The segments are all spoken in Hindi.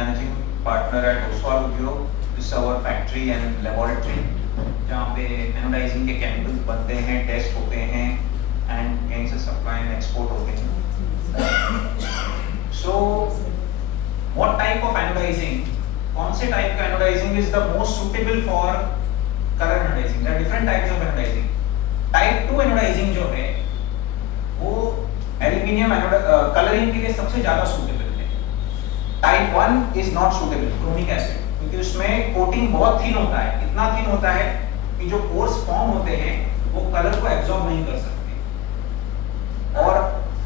managing partner at Oswald Udyog. This is our factory and laboratory जहाँ पे anodizing के chemicals बनते हैं, टेस्ट होते हैं and यहीं से सप्लाई एंड एक्सपोर्ट होते हैं. So what type of anodizing? कौन से टाइप का anodizing is the most suitable for color anodizing? There are different types of anodizing. Type 2 anodizing जो है वो एल्यूमिनियम कलरिंग के लिए सबसे ज्यादा सूटेबल है. Type 1 is not suitable, chromic acid, क्योंकि उसमें कोटिंग बहुत थिन होता है, इतना थिन होता है कि जो पोर्स फॉर्म होते हैं वो कलर को एब्जॉर्ब नहीं कर सकते. और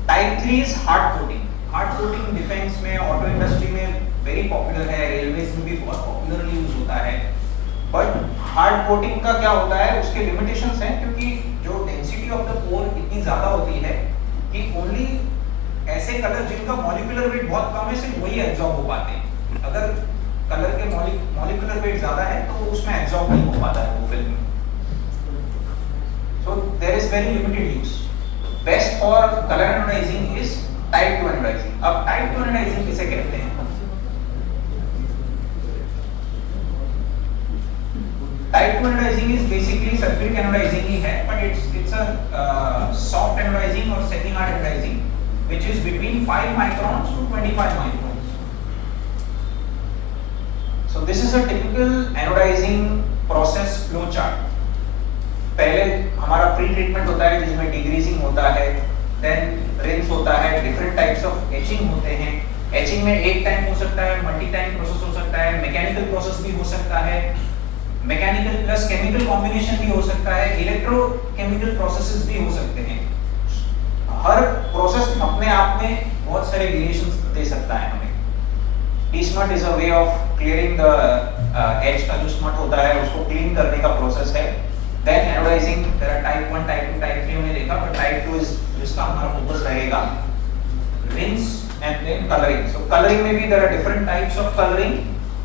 type 3 is hard coating. Hard coating defence में, ऑटो इंडस्ट्री में वेरी पॉपुलर है, रेलवेज में भी बहुत पॉपुलरली यूज होता है. बट हार्ड कोटिंग का क्या होता है, उसके लिमिटेशंस हैं, क्योंकि जो डेंसिटी ऑफ द पोर इतनी ज्यादा होती है कि ओनली ऐसे कलर जिनका मॉलिक्यूलर वेट बहुत कम है सिर्फ वही एब्जॉर्ब हो पाते हैं. अगर कलर के मॉलिक्यूलर वेट ज्यादा है तो उसमें एब्जॉर्ब नहीं हो पाता है वो film. So there is very limited use. Best for colour anodizing is type 2 anodizing. अब टाइप 2 एनोडाइजिंग किसे कहते हैं? Type 2 anodizing is basically sulfuric anodizing ही है, but it's a soft anodizing or semi hard anodizing which is between 5 microns to 25 microns. So this is a typical anodizing process flow chart. पहले हमारा प्री ट्रीटमेंट होता है जिसमें डिग्रीजिंग होता है, देन रिंस होता है, डिफरेंट टाइप्स ऑफ एचिंग होते हैं. एचिंग में एक टाइम हो सकता है, मल्टी टाइम प्रोसेस हो सकता है, मैकेनिकल प्रोसेस भी हो सकता है, मैकेनिकल प्लस केमिकल कॉम्बिनेशन भी हो सकता है, इलेक्ट्रोकेमिकल प्रोसेसेस भी हो सकते हैं. हर प्रोसेस अपने आप में बहुत सारे वेरिएशंस दे सकता है हमें. Desmut is a way of clearing the edge का जो स्मट होता है उसको क्लीन करने का प्रोसेस है. Then anodizing, there are type 1, type 2, type 3 हमने देखा, बट टाइप 2 इज जिसका हमारा फोकस रहेगा. Rinse and then colouring. So colouring में भी there are different types of colouring.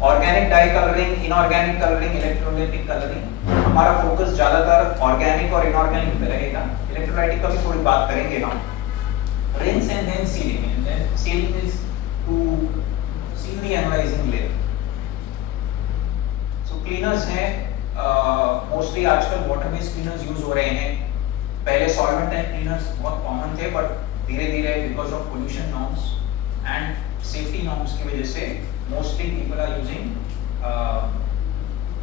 Organic dye colouring, inorganic colouring, electrolytic colouring. हमारा फोकस ज्यादातर ऑर्गेनिक और इनऑर्गेनिक पे रहेगा. इलेक्ट्रोलाइटिक का भी थोड़ी बात करेंगे हम. Rinse and then sealing. And then sealing is to seal the anodizing layer. So cleaners हैं, मोस्टली आजकल वाटर बेस्ड क्लीनर्स यूज हो रहे हैं. पहले सॉल्वेंट टाइप क्लीनर्स बहुत कॉमन थे, बट धीरे-धीरे because of pollution norms and safety norms की वजह से mostly people are using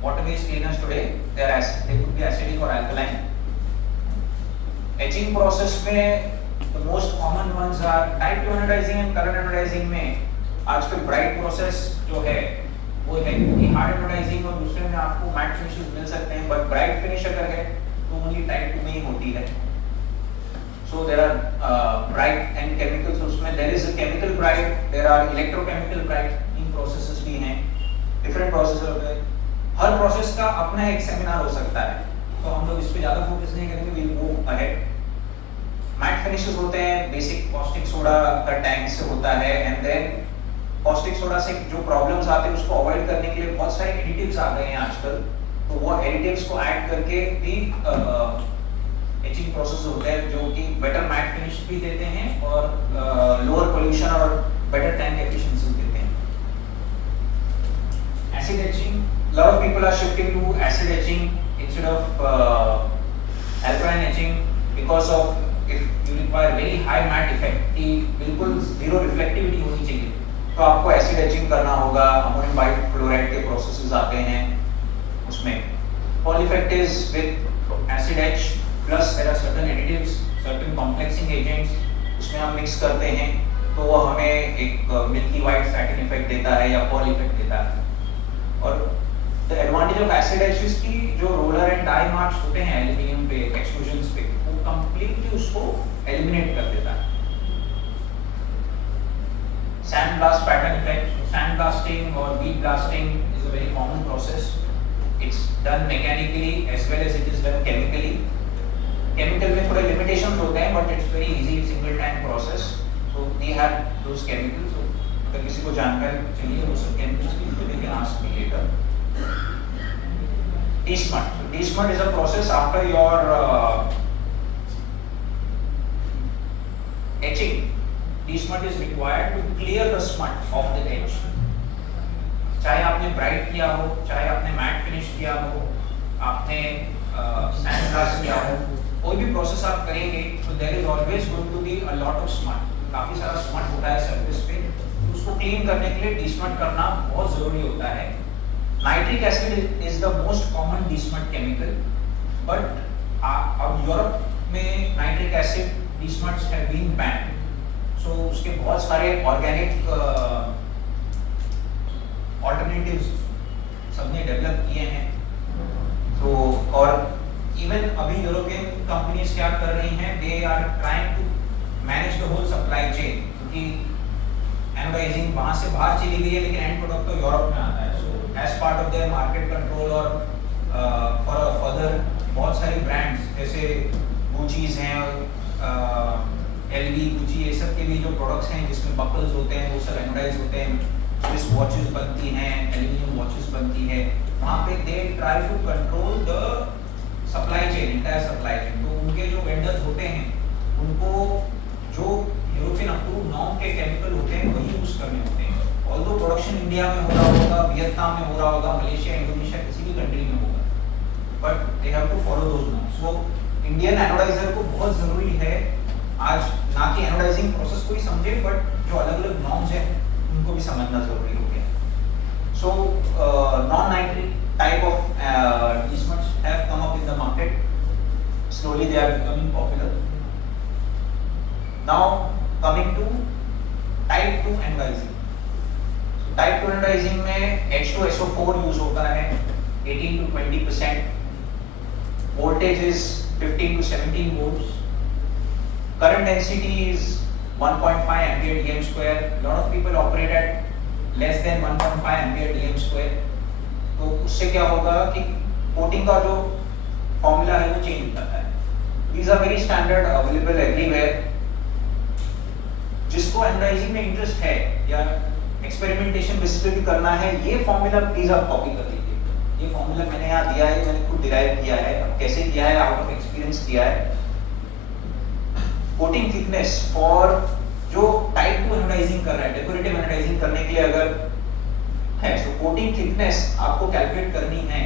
water-based cleaners today. They could be acidic or alkaline. Etching process में the most common ones are type 2 anodizing and color anodizing. में आजकल bright process जो है वो है कि hard anodizing और दूसरे में आपको matte finishes मिल सकते हैं, but bright finish अगर है तो only type 2 में ही होती है. So there are bright and chemicals. उसमें there is a chemical bright, there are electrochemical bright. Processes भी हैं, डिफरेंट प्रोसेस होते हैं. हर प्रोसेस का अपना एक सेमिनार हो सकता है, तो हम लोग इस पे ज्यादा फोकस नहीं करेंगे. We will move ahead. Matte finishes होते हैं, बेसिक कॉस्टिक सोडा का टैंक से होता है, एंड देन कॉस्टिक सोडा से जो प्रॉब्लम्स आते हैं उसको अवॉइड करने के लिए बहुत सारे एडिटिव्स आ गए हैं आजकल. तो वो एडिटिव्स को ऐड करके भी एचिंग प्रोसेस होते हैं जो कि बेटर मैट फिनिश भी देते हैं और लोअर पोल्यूशन और बेटर टैंक एफिशिएंसी देते हैं. Acid etching, a lot of people are shifting to acid etching instead of alkaline etching because of if you require very high matte effect कि बिल्कुल zero reflectivity होनी चाहिए, तो आपको acid etching करना होगा. अमोनियम बाइफ्लोराइड के प्रोसेसेस आते हैं उसमें. Polyeffect is with acid etch plus there are certain additives, certain complexing agents उसमें हम मिक्स करते हैं, तो वो हमें एक मिल्की वाइट सैटिन इफेक्ट देता है या पॉल इफेक्ट देता है. और the advantage of acid aches की जो रोलर एंड डाई मार्क्स होते हैं एल्यूमिनियम पे, एक्सट्रूजन्स पे, वो कंप्लीटली उसको एलिमिनेट कर देता है. Sand blast pattern effect. Sand blasting और bead blasting is a very common process. It's done mechanically as well as it is done chemically. Chemical में थोड़े लिमिटेशंस होते हैं, but it's very easy single tank process. So we have those chemicals. अगर किसी को जानकारी चाहिए वो सब केमिकल्स की, तो they can ask me later. De-smut. De-smut is a process after your etching. De-smut is required to clear the smut of the edge. किया हो, चाहे आपने मैट फिनिश किया हो, आपने सैंड ब्लास्ट किया हो, कोई भी प्रोसेस आप करेंगे तो there is always going to be a lot of smut, काफ़ी सारा स्मट होता है सरफेस पे, तो उसको क्लीन करने के लिए डीस्मट करना बहुत ज़रूरी होता है। Nitric acid is the most common desmut chemical, but अब यूरोप में nitric acid desmuts have been banned, so उसके बहुत सारे ऑर्गेनिक ऑल्टरनेटिव्स सबने डेवलप किए हैं। तो और इवन अभी यूरोपियन कंपनीज क्या कर रही हैं, they are trying to manage the whole supply chain, क्योंकि एनोडाइजिंग वहाँ से बाहर चली गई है लेकिन एंड प्रोडक्ट तो यूरोप में आता है। So as part of their market control और फॉर फर्दर बहुत सारी ब्रांड्स जैसे गुचीज हैं और एलवी गुची, ये सब के भी जो प्रोडक्ट्स हैं जिसमें बकल्स होते हैं वो सब एनोडाइज होते हैं, स्विस वॉचेस बनती हैं, एल्यूमिनियम वॉचेस बनती है, वहाँ पे they try to control the supply chain, entire supply chain. तो उनके जो वेंडर्स होते हैं उनको जो यूरोपियन अप्रूव्ड नॉर्म के केमिकल होते हैं वही यूज करने होते हैं। ऑल्दो प्रोडक्शन इंडिया में हो रहा होगा, वियतनाम में हो रहा होगा, मलेशिया, इंडोनेशिया, किसी भी कंट्री में होगा, but they have to follow those norms. So Indian anodizer को बहुत ज़रूरी है आज ना कि एनोडाइजिंग प्रोसेस को ही समझे, बट जो अलग अलग नॉर्म्स हैं उनको भी समझना जरूरी हो गया। So non nitric type of desmuts have come up in the market, slowly they are becoming popular. Now coming to type 2 anodizing. Type 2 anodizing में H2SO4 यूज होता है 18 to 20%, voltage is 15 to 17 volts, current density is 1.5 ampere dm square. Lot of people operate at less than 1.5 ampere dm square. तो उससे क्या होगा कि कोटिंग का जो फॉर्मूला है वो चेंज हो जाता है। These are very standard, available everywhere. जिसको एनोडाइजिंग में इंटरेस्ट है या एक्सपेरिमेंटेशन बेसिस पे भी करना है, ये फॉर्मूला प्लीज आप कॉपी कर लीजिए। ये फॉर्मूला मैंने यहाँ दिया है, मैंने खुद डिराइव किया है। अब कैसे किया है, आउट ऑफ एक्सपीरियंस किया है। कोटिंग थिकनेस फॉर जो टाइप 2 एनोडाइजिंग कर रहा है, डेकोरेटिव एनोडाइजिंग करने के लिए अगर है, सो कोटिंग थिकनेस आपको कैलकुलेट करनी है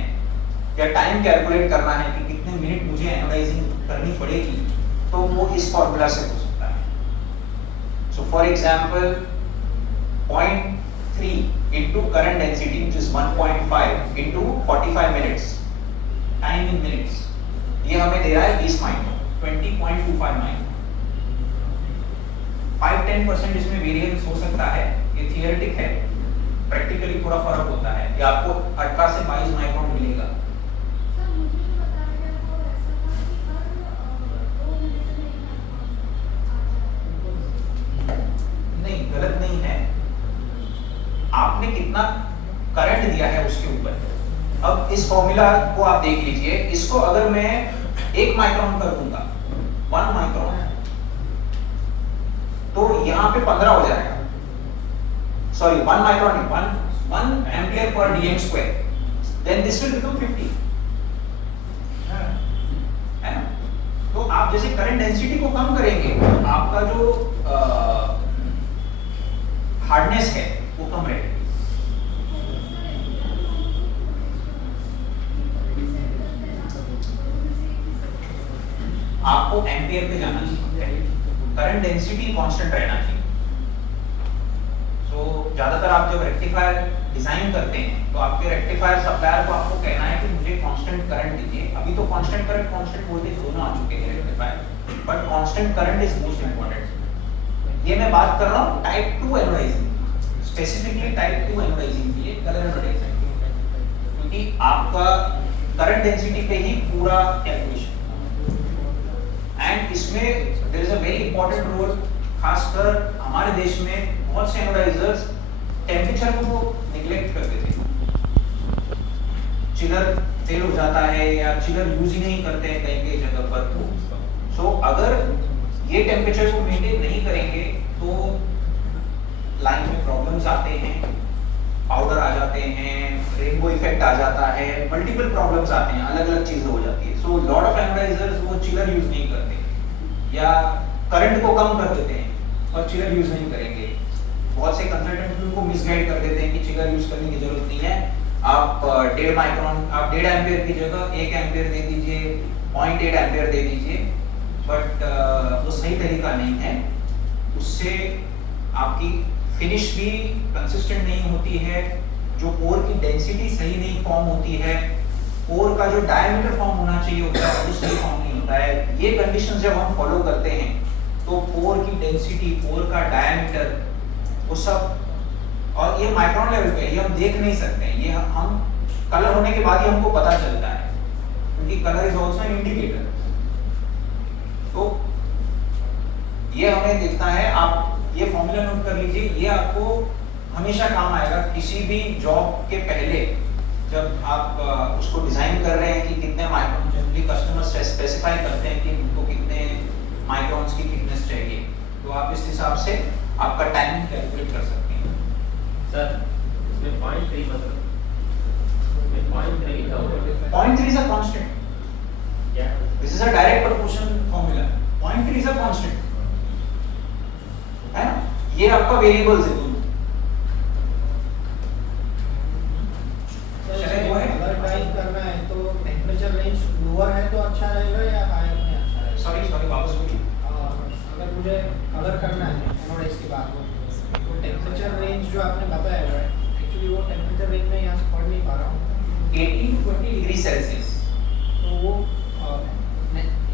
या टाइम कैलकुलेट करना है कि कितने मिनट मुझे एनोडाइजिंग करनी पड़ेगी, तो वो इस फॉर्मूला से हो सकता है। So for example 0.3 into current density, which is 1.5 into 45 minutes, time in minutes, ये हमें दे रहा है 20 माइक्रो, 20.25 माइक्रो। 5-10% इसमें वेरिएंस हो सकता है, ये थियोरेटिक है, प्रैक्टिकली थोड़ा फर्क होता है, ये आपको 18 से 22 माइक्रोन मिलेगा। नहीं, गलत नहीं है, आपने कितना करंट दिया है उसके ऊपर। अब इस फॉर्मूला को आप देख लीजिए, इसको अगर मैं 1 माइक्रोन कर दूंगा, 1 माइक्रोन, तो यहाँ पे 15 हो जाएगा। सॉरी, 1 माइक्रोन, 1 एम्पियर पर DM square, then this will become 50, है ना। तो आप जैसे करंट डेंसिटी को कम करेंगे, आपका जो हार्डनेस है वो कम रहेगी। आपको एम्पियर पे जाना चाहिए, करंट डेंसिटी कांस्टेंट रहना चाहिए। सो ज्यादातर आप जब रेक्टिफायर डिजाइन करते हैं तो आपके रेक्टिफायर सप्लायर को आपको कहना है कि मुझे कांस्टेंट करंट दीजिए। अभी तो कांस्टेंट करंट, कांस्टेंट वोल्टेज दोनों आ चुके हैं rectifier, but constant current is most important. ये मैं बात कर रहा हूँ type 2 anodizing, specifically type 2 anodizing के लिए, कलर एनोडाइजिंग, क्योंकि आपका करंट डेंसिटी पे ही पूरा कैलकुलेशन, एंड इसमें there is a very important role. खासकर हमारे देश में बहुत से एनोडाइजर्स टेम्परेचर को निगलेक्ट कर देते हैं, चिलर फेल हो जाता है या चिलर यूज ही नहीं करते हैं कहीं कहीं जगह पर। तो सो अगर ये टेम्परेचर को मेंटेन नहीं करेंगे तो लाइन में प्रॉब्लम्स आते हैं, पाउडर आ जाते हैं, रेनबो इफेक्ट आ जाता है, मल्टीपल प्रॉब्लम्स आते हैं, अलग अलग चीजें हो जाती है। सो लॉट ऑफ एनोडाइजर्स वो चिलर यूज नहीं करते या करंट को कम कर देते हैं और चिलर यूज नहीं करेंगे। बहुत से कंसल्टेंट उनको मिसगाइड कर देते हैं कि चिलर यूज करने की जरूरत नहीं है, आप 1.5 माइक्रोन, आप 1.5 एम्पियर की जगह 1 एम्पियर दे दीजिए, 0.8 एम्पियर दे दीजिए, बट वो सही तरीका नहीं है। उससे आपकी फिनिश भी कंसिस्टेंट नहीं होती है, जो पोर की डेंसिटी सही नहीं फॉर्म होती है, पोर का जो डायमीटर फॉर्म होना चाहिए होता है वो सही फॉर्म नहीं होता है। ये कंडीशन जब हम फॉलो करते हैं तो पोर की डेंसिटी, पोर का डायमीटर, वो सब, और ये माइक्रोन लेवल पे ये हम देख नहीं सकते हैं, ये हम कलर होने के बाद ही हमको पता चलता है, क्योंकि colour is also an indicator. तो ये हमें देखना है। आप ये फॉर्मूला नोट कर लीजिए, ये आपको हमेशा काम आएगा किसी भी जॉब के पहले, जब आप उसको डिजाइन कर रहे हैं कि कितने माइक्रोन, जनरली कस्टमर स्पेसिफाई करते हैं कि उनको कितने माइक्रोन्स की थिकनेस चाहिए, तो आप इस हिसाब से आपका टाइमिंग कैलकुलेट कर सकते हैं। सर इसमें 0.3 मतलब 0.3 का 0.3 is a constant. क्या This is a direct proportion formula. 0.3 is a constant. है ना? ये आपका वेरिएबल्स है दोनों। चले वो है? अगर टाइप करना है तो टेम्परेचर रेंज लोअर है तो अच्छा रहेगा या हायर में अच्छा रहेगा? सॉरी वापस बोलिए। अगर मुझे कलर करना है एनोडाइज के बाद तो टेम्परेचर रेंज जो आपने बताया है, एक्चुअली वो टेम्परेचर रेंज में यहाँ से पढ़ नहीं पा रहा हूँ। 18 to 20 डिग्री सेल्सियस। तो वो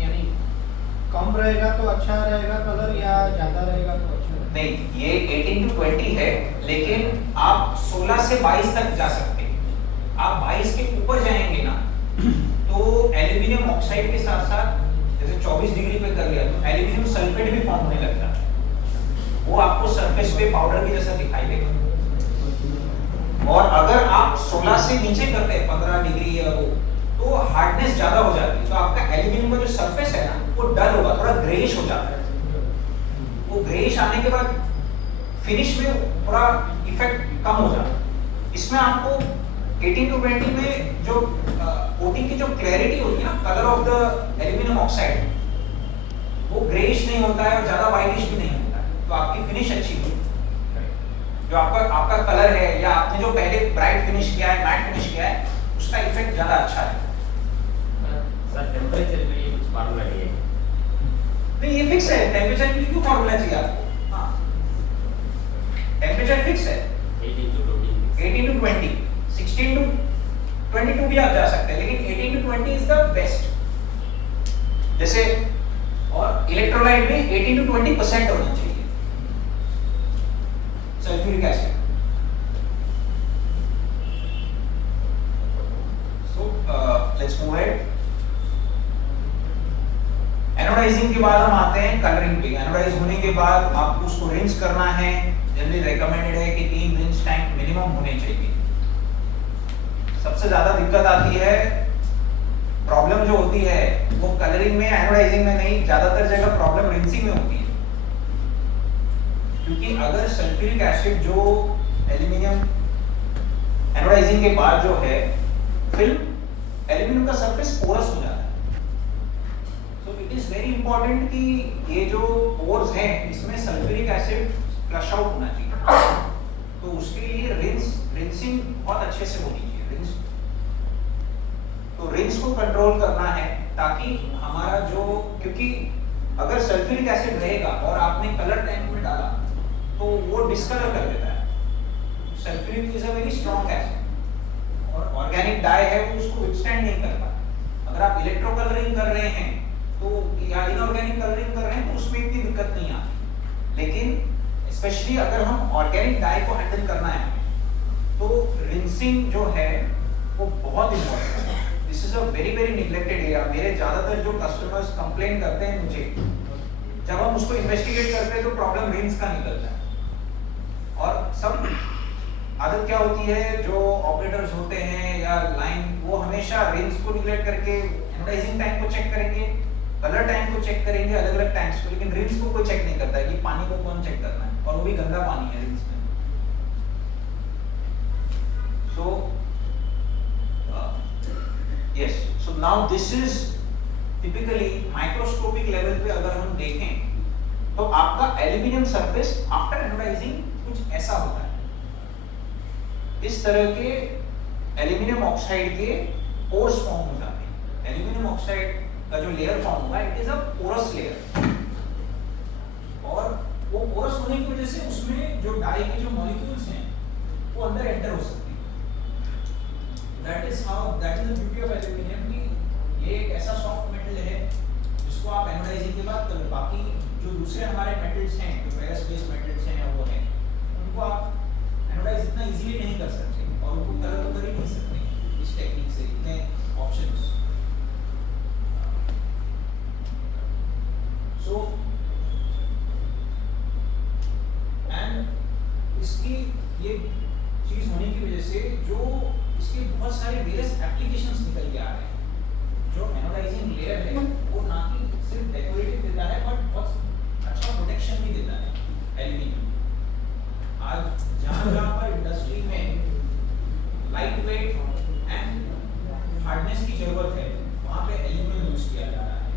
यानी कम रहेगा तो अच्छा रहेगा कलर या ज़्यादा रहेगा तो अच्छा रहेगा? नहीं, ये 18 to 20 है, लेकिन आप 16 से 22 तक जा सकते हैं। आप 22 के ऊपर जाएंगे ना तो एल्यूमिनियम ऑक्साइड के साथ साथ, जैसे 24 डिग्री पे कर लिया तो एल्यूमिनियम सल्फेट भी फॉर्म होने लगता है, वो आपको सरफेस पे पाउडर की जैसा दिखाई देगा। और अगर आप 16 से नीचे करते हैं 15 डिग्री या वो, तो हार्डनेस ज्यादा हो जाती है, तो आपका एल्यूमिनियम का जो सरफेस है ना वो डल होगा, थोड़ा ग्रेइश हो जाता है। वो ग्रेइश आने के बाद फिनिश में थोड़ा इफेक्ट कम हो जाता है। इसमें आपको 18 to 20 में जो कोटिंग की जो क्लैरिटी होती है ना, colour of the aluminium oxide, वो ग्रेइश नहीं होता है और ज्यादा वाइटिश भी नहीं होता है, तो आपकी फिनिश अच्छी होती है। जो आपका कलर है या आपने जो पहले ब्राइट फिनिश किया है, मैट फिनिश किया है, उसका इफेक्ट ज्यादा अच्छा है। सर टेम्परेचर के लिए कुछ फार्मूला नहीं है? नहीं, ये फिक्स है। टेम्परेचर के लिए क्यों फार्मूला चाहिए आपको? हाँ, टेम्परेचर फिक्स है। 18 to 20 18 to 20, 16 to 22 भी आप जा सकते हैं, लेकिन 18 to 20 इज द बेस्ट। जैसे और इलेक्ट्रोलाइट भी 18 to 20% होना चाहिए sulphuric acid. So let's move ahead. Anodizing के बाद हम आते हैं कलरिंग पे। एनोडाइज होने के बाद आपको उसको रिंस करना है। जनरली रेकमेंडेड है कि 3 रिंस टैंक मिनिमम होने चाहिए। सबसे ज्यादा दिक्कत आती है, प्रॉब्लम जो होती है वो कलरिंग में, एनोडाइजिंग में नहीं, ज्यादातर जगह प्रॉब्लम रिंसिंग में होती है। क्योंकि अगर सल्फ्यूरिक एसिड जो एल्यूमिनियम एनोडाइजिंग के बाद जो है फिल्म एल्यूमिनियम का सरफेस पोरस हो जाता है। So it is very important कि ये जो पोर्स हैं इसमें सल्फ्यूरिक एसिड फ्लश आउट होना चाहिए। तो उसके लिए रिंसिंग बहुत अच्छे से होनी चाहिए। तो रिंस को कंट्रोल करना है ताकि हमारा जो, क्योंकि अगर सल्फ्यूरिक एसिड रहेगा और आपने कलर टैंक में डाला तो वो डिस्कलर कर देता है। Sulphuric is a very strong acid और ऑर्गेनिक डाई है वो उसको विथस्टैंड नहीं करता। अगर आप इलेक्ट्रो कलरिंग कर रहे हैं तो या इनऑर्गेनिक कलरिंग कर रहे हैं तो उसमें इतनी दिक्कत नहीं आती, लेकिन स्पेशली अगर हम ऑर्गेनिक डाई को हैंडल करना है तो रिंसिंग जो है वो बहुत इंपॉर्टेंट है। This is a very neglected area. मेरे ज्यादातर जो कस्टमर्स कंप्लेन करते हैं मुझे, जब हम उसको इन्वेस्टिगेट करते हैं तो प्रॉब्लम रिंस का निकलता है। और सब आदत क्या होती है, जो ऑपरेटर्स होते हैं या लाइन, वो हमेशा रिंस को निग्लेक्ट करके एनोडाइजिंग टैंक को चेक करेंगे, कलर टैंक को चेक करेंगे, अलग अलग टैंक्स को, लेकिन रिंस को कोई चेक नहीं करता है कि पानी को कौन चेक करना है, और वो भी गंदा पानी है रिंस में। So yes, so now this is typically microscopic level पे अगर हम देखें तो आपका एल्यूमिनियम सरफेस आफ्टर एनोडाइजिंग कुछ ऐसा होता है। इस तरह के एल्यूमिनियम ऑक्साइड के पोर्स फॉर्म हो जाते हैं। एल्यूमिनियम ऑक्साइड का जो लेयर फॉर्म होगा it is a porous layer, और वो पोरस होने की वजह से उसमें जो डाई के जो मॉलिक्यूल्स हैं वो अंदर एंटर हो सकते हैं। That is the beauty of aluminium कि ये एक ऐसा सॉफ्ट मेटल है जिसको आप एनोडाइजिंग के बाद बाकी जो दूसरे हमारे मेटल्स हैं, जो फेरस बेस्ड मेटल्स हैं वो हैं, उनको आप एनोडाइज इतना इजीली नहीं कर सकते और उनको कलर तो कर ही नहीं सकते इस टेक्निक से, इतने ऑप्शंस। सो एंड इसकी ये चीज होने की वजह से जो इसके बहुत सारे वेरियस एप्लीकेशंस निकल के आ रहे हैं। जो एनोडाइजिंग लेयर है वो ना कि सिर्फ डेकोरेटिव देता है बट बहुत अच्छा प्रोटेक्शन भी देता है एल्यूमिनियम। आज जहाँ पर इंडस्ट्री में लाइट वेट एंड हार्डनेस की जरूरत है वहाँ पे एल्यूमिनियम यूज किया जा रहा है।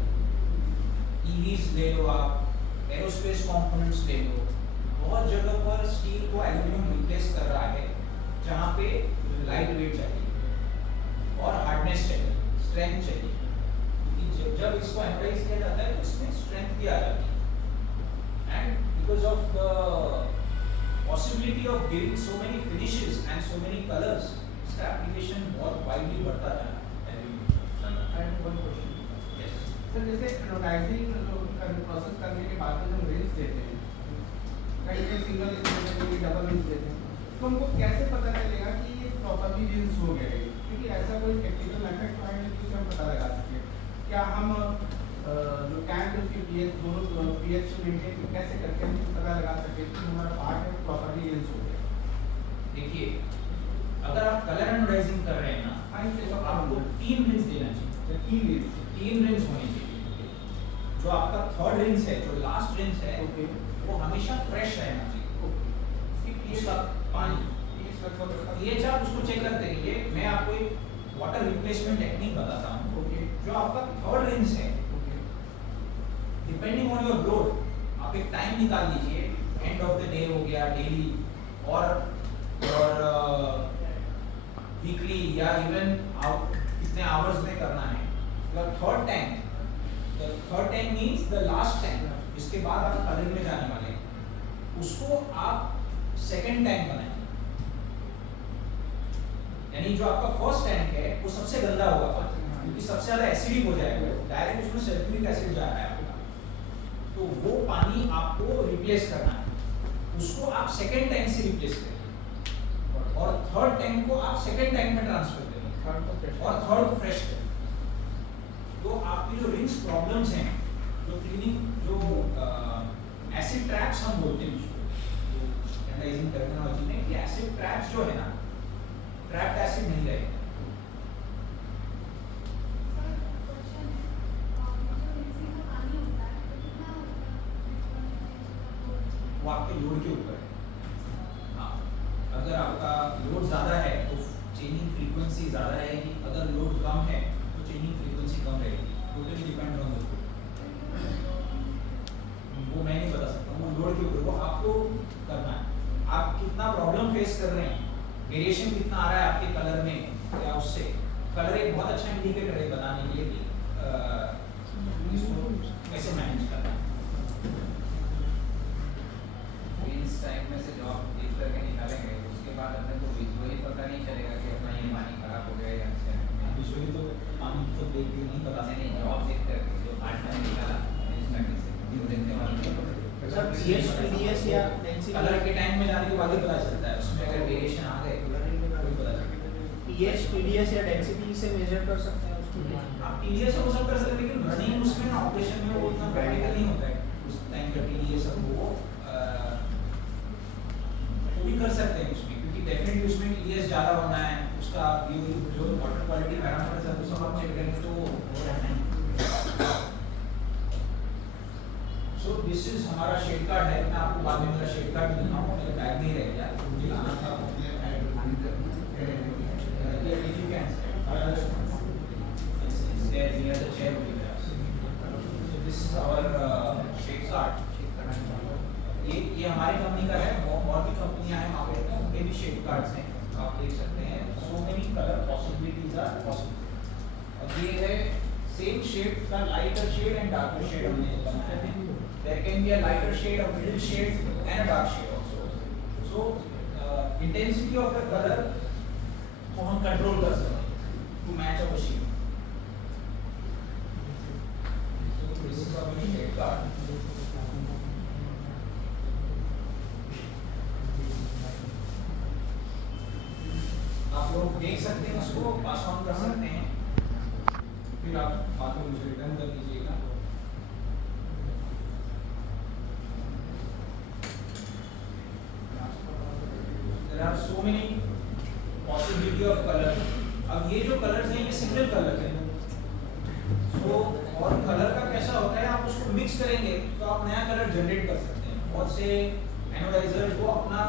ईवीज ले लो आप, एरोस्पेस कंपोनेंट्स ले लो, बहुत जगह पर स्टील को एल्यूमिनियम रिप्लेस कर रहा है जहाँ पे लाइट वेट चाहिए और हार्डनेस चाहिए, स्ट्रेंथ चाहिए। क्योंकि जब इसको एनोडाइज किया जाता है तो इसमें स्ट्रेंथ भी आ जाती है। And because of the possibility of giving so many finishes and so many colours, इसका एप्लीकेशन बहुत वाइडली बढ़ता जा रहा है। एंड वन क्वेश्चन सर, जैसे एनोडाइजिंग प्रोसेस करने के बाद में जो रेंज देते हैं, कहीं पे सिंगल रेंज देते हैं, डबल रेंज देते हैं, तो हमको कैसे पता चलेगा कि ये प्रॉपर्ली रेंज हो गया है? क्योंकि ऐसा कोई टेक्निकल मेथड तो है जिससे हम पता लगा सके। क्या हम जो टैंक उसकी पीएच दोनों पीएच मेंटेन कैसे करके हम पता लगा सके कि हमारा पार्ट है प्रॉपर्ली रेंज हो गया? देखिए, अगर आप कलर एनोडाइजिंग कर रहे हैं ना तो आपको 3 रिंस देना चाहिए। 3 रिंस होनी चाहिए। जो आपका थर्ड रिंस है, जो लास्ट रिंस है, वो हमेशा फ्रेश रहना चाहिए। उसका पानी पीएच आप उसको चेक करते रहिए। मैं आपको एक वाटर रिप्लेसमेंट टेक्निक बताता हूँ। जो आपका थर्ड रिंस है, डिपेंडिंग ऑन योर लोड, आप एक टाइम निकाल लीजिए, एंड ऑफ द डे हो गया, डेली और वीकली या इवन आप कितने आवर्स में करना है। Third tank means the last tank, इसके बाद आप कलरिंग में जाने वाले हैं, उसको आप सेकंड टैंक बनाएंगे। यानी जो आपका फर्स्ट टैंक है वो सबसे गंदा होगा क्योंकि सबसे ज्यादा एसिडिक हो जाएगा, डायरेक्ट उसमें सल्फ्यूरिक एसिड जा रहा है आपका, तो वो पानी आपको रिप्लेस करना है, उसको आप सेकंड टैंक से रिप्लेस करेंगे और थर्ड टैंक को आप सेकंड टैंक में ट्रांसफर करेंगे और थर्ड को फ्रेश करेंगे। तो आपकी जो रिंग्स प्रॉब्लम्स हैं, जो क्लीनिंग, जो एसिड ट्रैप्स हम बोलते हैं एनालाइजिंग टर्मिनोलॉजी में, कि एसिड ट्रैप्स जो है ना, ट्रैप्ड एसिड नहीं रहेगा। वो आपके लोड के ऊपर है। हाँ, अगर आपका लोड ज़्यादा है तो चेंजिंग फ्रीक्वेंसी ज़्यादा रहेगी, अगर लोड कम है तो चेंजिंग फ्रीक्वेंसी कम रहेगी। Totally depend on the load, वो मैं नहीं बता सकता, वो लोड के ऊपर, वो आपको करना है। आप कितना प्रॉब्लम फेस कर रहे हैं, वेरिएशन कितना आ रहा है आपके कलर में या उससे। कलर एक बहुत अच्छा इंडिकेटर है बताने के लिए कि इसको कैसे मैनेज करना है। इस टाइम में से जो आप देख करके निकालेंगे उसके बाद अपने को विजुअली पता नहीं चलेगा कि अपना ये पानी खराब हो गया या अच्छा है। विजुअली तो पानी को देख के नहीं पता नहीं, जो आप देख करके जो पार्ट में निकाला इस पैकेज से जो देखने वाले सर पीएच पीडीएस या डेंसिटी, कलर के टैंक में जाने के बाद ही पता चलता है, उसमें अगर वेरिएशन आ गए तो पता चलता है। पीएच पीडीएस या डेंसिटी से मेजर कर सकते हैं उसको। आप टीडीएस से वो सब कर सकते हैं, लेकिन रनिंग उसमें ना ऑपरेशन में वो इतना प्रैक्टिकल नहीं होता है। उस टाइम का टीडीएस सब वो भी कर सकते हैं उसमें, क्योंकि डेफिनेटली उसमें टीडीएस ज़्यादा होना है, उसका जो वाटर क्वालिटी पैरामीटर्स है वो सब आप चेक करेंगे तो हो रहा है। सो दिस इज हमारा शेड कार्ड है। मैं आपको बाद में मेरा शेड कार्ड भी दिखाऊंगा, मेरे बैग में ही रह गया, मुझे लाना था। If you can, it's there near the chair over there. So this is our shade card. ये हमारी कंपनी का है, और भी कंपनियां हैं मार्केट में, उनके भी शेड कार्ड्स हैं, आप देख सकते हैं। so many color possibilities are possible. अब ये है same shade का lighter shade and darker shade हमने बनाया है. There can be a lighter shade, a middle shade and a dark shade also. So intensity of the color को हम control कर सकते हैं to match our shade. So this is our shade card. आप लोग देख सकते हैं उसको पास ऑन कर सकते हैं, फिर आप बाद में मुझे रिटर्न कर दीजिएगा. There are so many possibility of color. अब ये जो कलर्स हैं ये सिंगल कलर है. So और कलर का कैसा होता है, आप उसको मिक्स करेंगे तो आप नया कलर जनरेट कर सकते हैं. बहुत से एनोडाइजर को अपना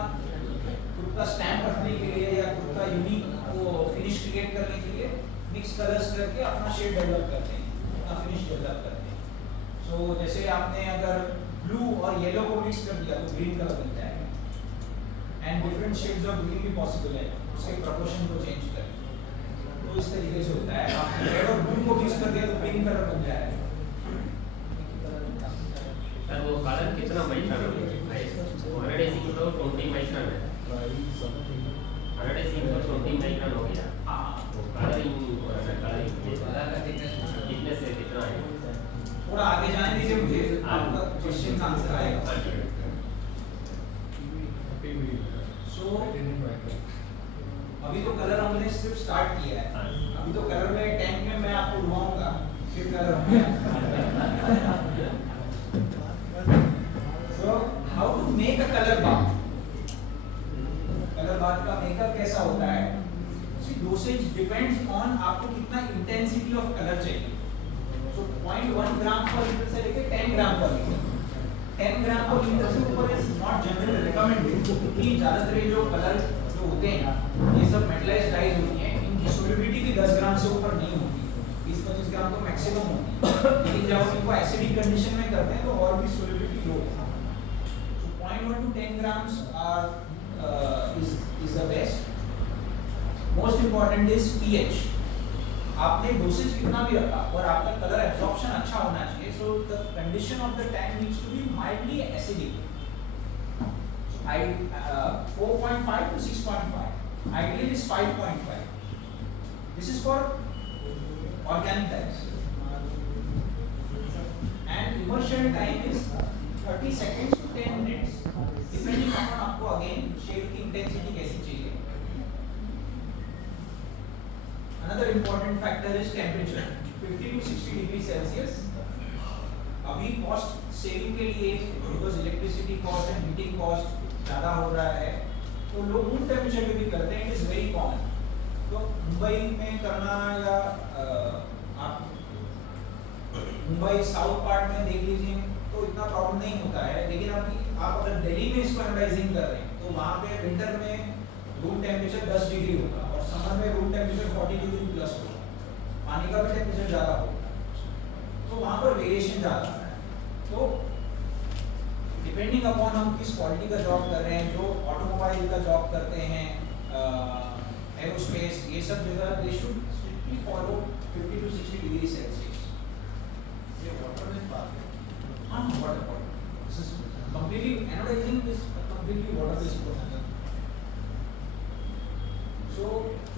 खुद का स्टैम्प रखने के लिए या खुद का यूनिक वो फिनिश क्रिएट करने के लिए मिक्स कलर्स करके अपना शेड डेवलप करते हैं, अपना फिनिश डेवलप करते हैं. सो जैसे आपने अगर ब्लू और येलो को मिक्स कर दिया तो ग्रीन कलर बन जाएगा. And different shades of green भी पॉसिबल है उसके प्रोपोर्शन को चेंज करके. तो इस तरीके से होता है. आपने रेड और ब्लू को मिक्स कर दिया तो पिंक कलर बन जाएगा. सर वो कलर कितना माइक्रोन है? 100 को 20 माइक्रोन है. 100 को 20 माइक्रोन हो गया. हाँ, वो कलरिंग कलर का थिकनेस से कितना है? थोड़ा आगे जाने दीजिए मुझे, आपका क्वेश्चन का आंसर आएगा. सो अभी तो कलर हमने सिर्फ स्टार्ट किया है. अभी तो कलर में टैंक में मैं आपको घुमाऊंगा, फिर colour so how to make a colour bath. Colour bath का मेकअप कैसा होता है? डोसेज डिपेंड्स ऑन आपको कितना इंटेंसिटी ऑफ कलर चाहिए. सो 0.1 ग्राम पर लीटर से लेके 10 ग्राम पर लीटर. 10 ग्राम पर लीटर से ऊपर इज नॉट जनरली रिकमेंडेड, क्योंकि ज्यादातर ये जो कलर जो होते हैं ना, ये सब मेटलाइज्ड डाइज होती हैं. इनकी सोलिबिलिटी भी 10 ग्राम से ऊपर नहीं होती. 20-25 ग्राम तो मैक्सिमम होती है. लेकिन जब हम इनको एसिडिक कंडीशन में करते हैं तो और भी सोलिबिलिटी लो होती है. सो 0.1 to 10 grams are is the best. Most important is pH. आपने डोसेज कितना भी रखा और आपका कलर एब्जॉर्प्शन अच्छा होना चाहिए. So the condition of the tank needs to be mildly acidic. 4.5 to 6.5. Ideally is 5.5. This is for organic dyes. And immersion time is 30 seconds to 10 minutes, depending on आपको again shade की intensity कैसी चाहिए. Another important factor is temperature, 50 to 60 degrees Celsius. अभी कॉस्ट सेविंग के लिए because electricity cost and heating cost ज़्यादा हो रहा है तो लोग रूम टेम्परेचर पे भी करते हैं. It is very common. तो मुंबई में करना या आप मुंबई साउथ पार्ट में देख लीजिए तो इतना प्रॉब्लम नहीं होता है. लेकिन अभी आप अगर दिल्ली में इसको एनोडाइजिंग कर रहे हैं तो वहाँ पे विंटर में रूम टेम्परेचर 10 डिग्री होगा और समर में रूम टेम्परेचर 40 डिग्री प्लस होगा. पानी का भी टेम्परेचर ज़्यादा होगा तो वहाँ पर वेरिएशन ज़्यादा है. तो डिपेंडिंग अपॉन हम किस क्वालिटी का जॉब कर रहे हैं, जो ऑटोमोबाइल का जॉब करते हैं, एरोस्पेस, ये सब जगह they should strictly follow 50 to 60 degree Celsius. ये वाटर में बात है. हाँ, water this is completely anodizing is completely water based process. So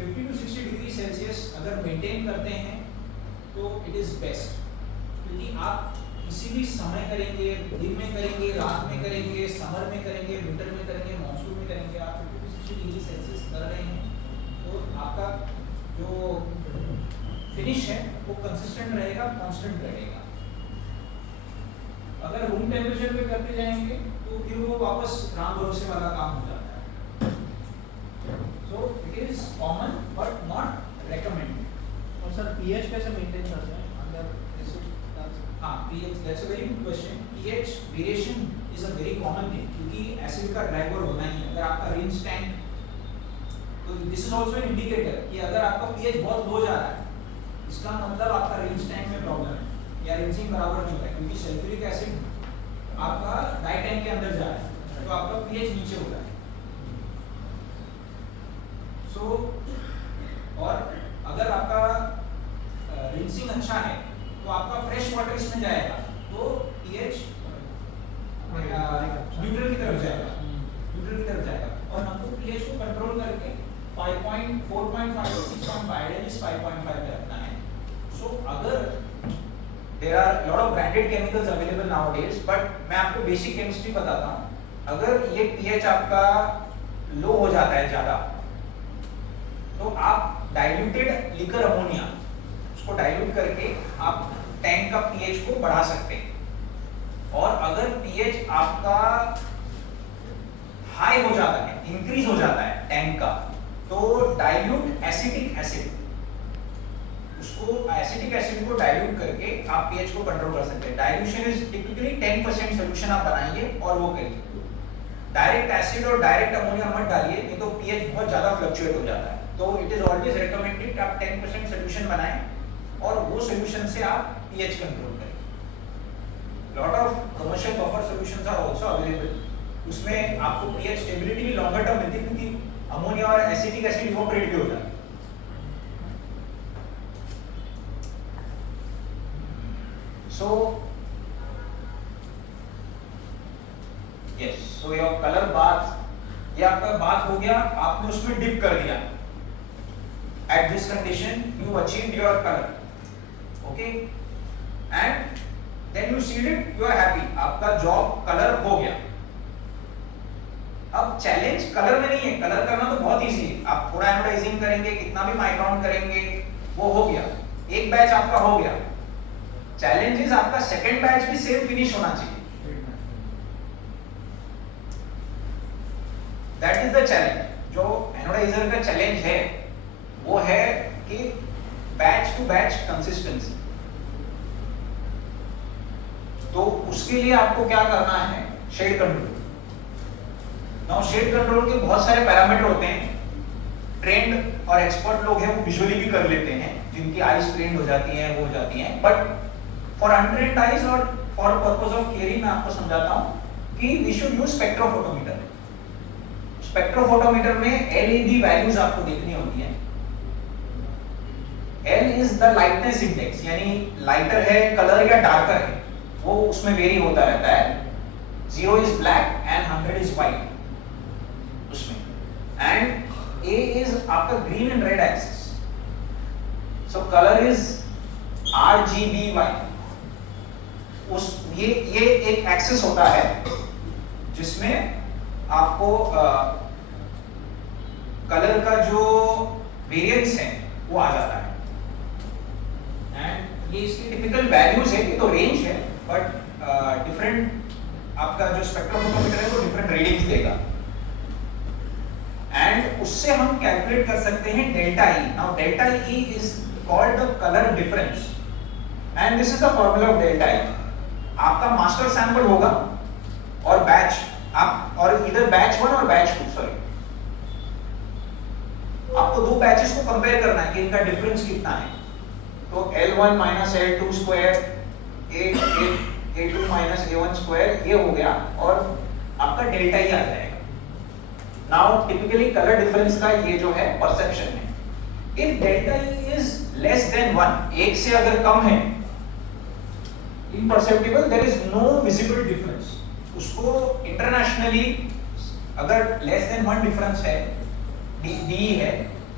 50 to 60 degree Celsius अगर मेंटेन करते हैं तो इट इज़ बेस्ट. क्योंकि आप किसी भी समय करेंगे, दिन में करेंगे, रात में करेंगे, समर में करेंगे, विंटर में करेंगे, मानसून में करेंगे, आप 50 to 60 डिग्री सेल्सियस कर रहे हैं तो आपका जो फिनिश है वो कंसिस्टेंट रहेगा, कांस्टेंट रहेगा. अगर रूम टेम्परेचर पे करते जाएंगे तो फिर वो वापस राम भरोसे वाला काम हो जाता है. So it is common but not recommended. और सर पीएच कैसे मेंटेन करते हैं अंदर ऐसे? हाँ, pH, that's a very good question. pH variation is a very common thing क्योंकि एसिड का ड्राइवर होना ही है. अगर आपका रिंस टैंक तो this is also an indicator कि अगर आपका pH बहुत लो जा रहा है इसका मतलब आपका रिंस टैंक में प्रॉब्लम है या रिंसिंग बराबर नहीं हो रहा है क्योंकि सल्फ्यूरिक एसिड आपका डाई टैंक के अंदर जा रहा है तो आपका pH नीचे हो रहा है. सो और अगर आपका रिंसिंग अच्छा है तो आपका फ्रेश वाटर इसमें जाएगा तो pH न्यूट्रल की तरफ जाएगा, न्यूट्रल की तरफ जाएगा। और हमको pH को कंट्रोल करके 4.5 से 6.5 आइडियली 5.5 पे रखना है। सो अगर there are lot of branded chemicals available nowadays, but मैं आपको बेसिक केमिस्ट्री बताता हूँ। अगर ये pH आपका लो हो जाता है ज्यादा तो आप डाइल्यूटेड लिकर अमोनिया उसको डाइल्यूट करके आप टैंक का pH को बढ़ा सकते हैं। और अगर pH आपका हाई हो जाता है, इंक्रीज हो जाता है टैंक का, तो डाइल्यूट एसिटिक एसिड उसको एसिटिक एसिड को डाइल्यूट करके आप pH को कंट्रोल कर सकते हैं। डाइल्यूशन इज टिपिकली 10% सॉल्यूशन आप बनाइए और वो करिए। डायरेक्ट एसिड और डायरेक्ट अमोनिया मत डालिए, नहीं तो pH बहुत ज्यादा फ्लक्चुएट हो जाता है। तो इट इज ऑलवेज रिकमेंडेड आप 10% सॉल्यूशन बनाएं और वो सॉल्यूशन से आप pH कंट्रोल करें। Lot of commercial buffer solutions are also available, उसमें आपको pH स्टेबिलिटी भी लॉन्गर टर्म मिलती है क्योंकि अमोनिया और एसिटिक एसिड इवोपरेट भी हो जाता है। So yes, so your color bath, ये आपका बात हो गया, आपने उसमें डिप कर दिया। At this condition, you achieved your color, okay? And then you sealed it, you are happy. आपका जॉब कलर हो गया। अब चैलेंज कलर में नहीं है, कलर करना तो बहुत इजी है। आप थोड़ा एनोडाइजिंग करेंगे, कितना भी माइक्रोन करेंगे, वो हो गया। एक बैच आपका हो गया। चैलेंज इज आपका सेकंड बैच भी सेम फिनिश होना चाहिए। That is the challenge. जो एनोडाइजर का चैलेंज है वो है कि बैच टू बैच कंसिस्टेंसी। तो उसके लिए आपको क्या करना है, shade control. Now shade control के बहुत सारे पैरामीटर होते हैं। ट्रेंड और एक्सपर्ट लोग हैं वो विजुअली भी कर लेते हैं, जिनकी आईज ट्रेंड हो जाती हैं वो हो जाती हैं। बट फॉर अनट्रेन्ड आईज और फॉर पर्पस ऑफ थियरी मैं आपको समझाता हूं कि we should use spectrophotometer. Spectrophotometer में LED वैल्यूज आपको देखनी होती हैं। L is the lightness index, यानी लाइटर है कलर या डार्कर है, वो उसमें वेरी होता रहता है। 0 इज ब्लैक एंड 100 इज व्हाइट उसमें। एंड A इज आपका green and red axis. So colour is RGBY। उस ये एक एक्सिस होता है जिसमें आपको कलर का जो वेरिएंस है वो आ जाता है। एंड ये इसकी टिपिकल वैल्यूज है, ये तो रेंज है, बट डिफरेंट आपका जो स्पेक्ट्रोफोटोमीटर है वो डिफरेंट रीडिंग्स देगा। एंड उससे हम कैलकुलेट कर सकते हैं delta E। Now delta E is called the colour difference and this is the formula of delta E। आपका मास्टर सैंपल होगा और बैच आप, और इधर बैच 1 और बैच 2, सॉरी, आपको दो बैचेस को कंपेयर करना है कि इनका डिफरेंस कितना है। तो L1 minus L2 square A2 minus A1 square ये हो गया और आपका डेल्टा ही आ जाएगा। नाउ टिपिकली कलर डिफरेंस का ये जो है परसेप्शन है। If delta is less than 1, एक से अगर कम है, imperceptible, there is no visible difference। उसको इंटरनेशनली अगर लेस देन 1 डिफरेंस है, D है,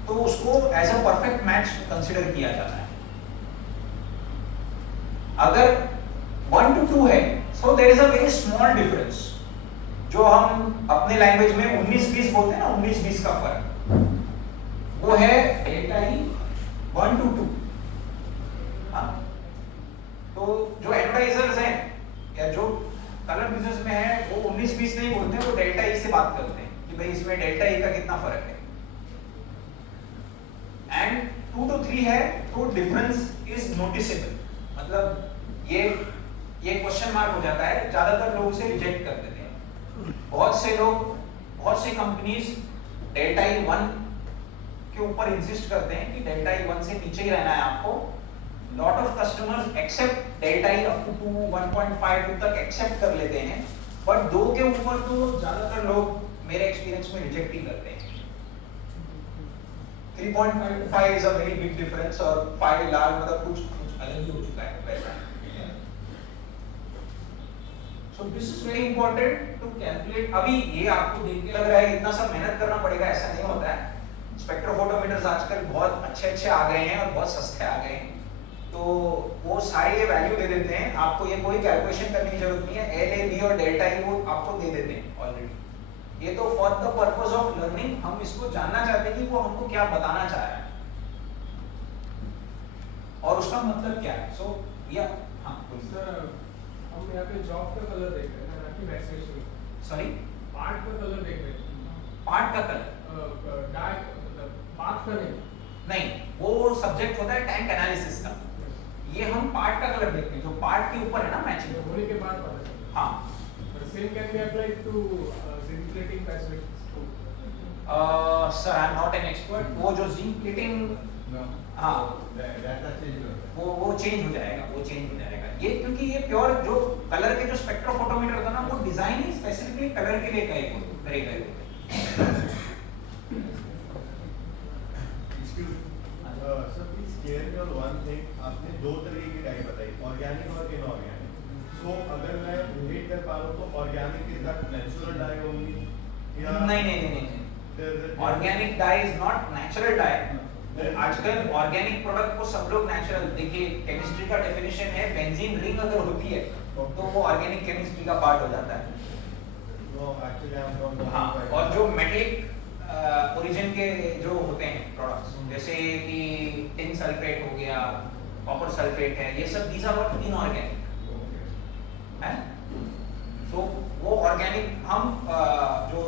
तो उसको as a perfect match consider किया जाता है। अगर 1 to 2 है, so there is a very small difference, जो हम अपने लैंग्वेज में 19-20 बोलते हैं ना, 19-20 का फर्क, वो है डेल्टा E 1 to 2। हाँ, तो जो एडवर्टाइजर्स हैं या जो कलर बिजनेस में है वो 19-20 नहीं बोलते हैं, वो डेल्टा ई से बात करते हैं कि भाई इसमें डेल्टा ई का कितना फर्क है। एंड 2 to 3 है तो डिफरेंस इज नोटिसेबल, मतलब ये क्वेश्चन मार्क हो जाता है, ज्यादातर लोग इसे रिजेक्ट कर देते हैं। बहुत से कंपनीज डेल्टा ई 1 के ऊपर इंसिस्ट करते हैं कि डेल्टा ई 1 से नीचे ही रहना है आपको। Lot of customers accept delta E up to 2, 1.5 तक accept कर लेते हैं, but 2 के ऊपर तो ज्यादातर लोग मेरे एक्सपीरियंस में रिजेक्ट ही करते हैं। 3.5 is a very big difference और 5 लार्ज मतलब कुछ अलग ही हो चुका है वैसा। So this is very important to calculate। अभी ये आपको देख के लग रहा है इतना सब मेहनत करना पड़ेगा, ऐसा नहीं होता है। स्पेक्ट्रोफोटोमीटर्स आजकल बहुत अच्छे आ गए हैं और बहुत सस्ते आ गए हैं, तो वो सारे ये वैल्यू दे देते हैं आपको, ये कोई कैलकुलेशन करने की जरूरत नहीं है। एल ए बी और डेल्टा ई वो आपको दे देते हैं ऑलरेडी। ये तो for the purpose of learning हम इसको जानना चाहते हैं कि वो हमको क्या बताना चाह रहा है और उसका मतलब क्या है। सो या हाँ सर, हम यहाँ पे जॉब का कलर देख रहे हैं ना कि वैक्सेशन, सॉरी पार्ट का कलर देख रहे हैं, पार्ट का कलर डाई मतलब बात का नहीं, वो सब्जेक्ट होता है टैंक एनालिसिस का। ये हम पार्ट का कलर देखते हैं जो पार्ट के ऊपर है ना मैचिंग होने के बाद पता चलता हाँ। है। Same can be applied to zinc plating facilities too. Sir I am not an expert. वो जो जिंक प्लेटिंग हाँ वो चेंज हो जाएगा, वो चेंज हो जाएगा। ये क्योंकि ये प्योर जो कलर के जो स्पेक्ट्रोफोटोमीटर था ना वो डिजाइन ही स्पेसिफिकली कलर के लिए करेगा। Sir please clear me on one thing, आपने दो तरीके की डाई बताई, ऑर्गेनिक और इनऑर्गेनिक। सो अगर मैं रिलेट कर पा रहा हूँ तो organic is that natural die only या नहीं, organic die is not natural die. आजकल ऑर्गेनिक प्रोडक्ट को सब लोग नेचुरल, देखिए केमिस्ट्री का डेफिनेशन है बेंजीन रिंग अगर होती है तो वो ऑर्गेनिक केमिस्ट्री का पार्ट हो जाता है। हाँ, और जो मेटलिक ओरिजिन के जो होते हैं प्रोडक्ट्स जैसे कि टिन सल्फेट हो गया, कॉपर सल्फेट है, ये सब दीज आर नॉट इनऑर्गेनिक है। सो वो ऑर्गेनिक हम जो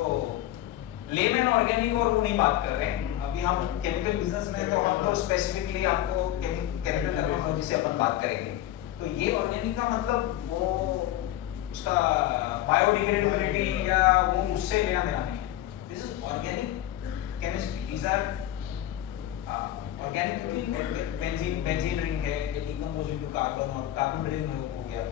लेमन ऑर्गेनिक और वो नहीं बात कर रहे हैं अभी, हम केमिकल बिजनेस में तो हम तो स्पेसिफिकली आपको केमिकल टर्मिनोलॉजी से अपन बात करेंगे। तो ये ऑर्गेनिक का मतलब वो उसका बायोडिग्रेडेबिलिटी या वो उससे लेना देना नहीं है। This is organic chemistry, these are organic. Benzene ring है, ये डिकम्पोज इनटू कार्बन और कार्बन रिंग हो गया।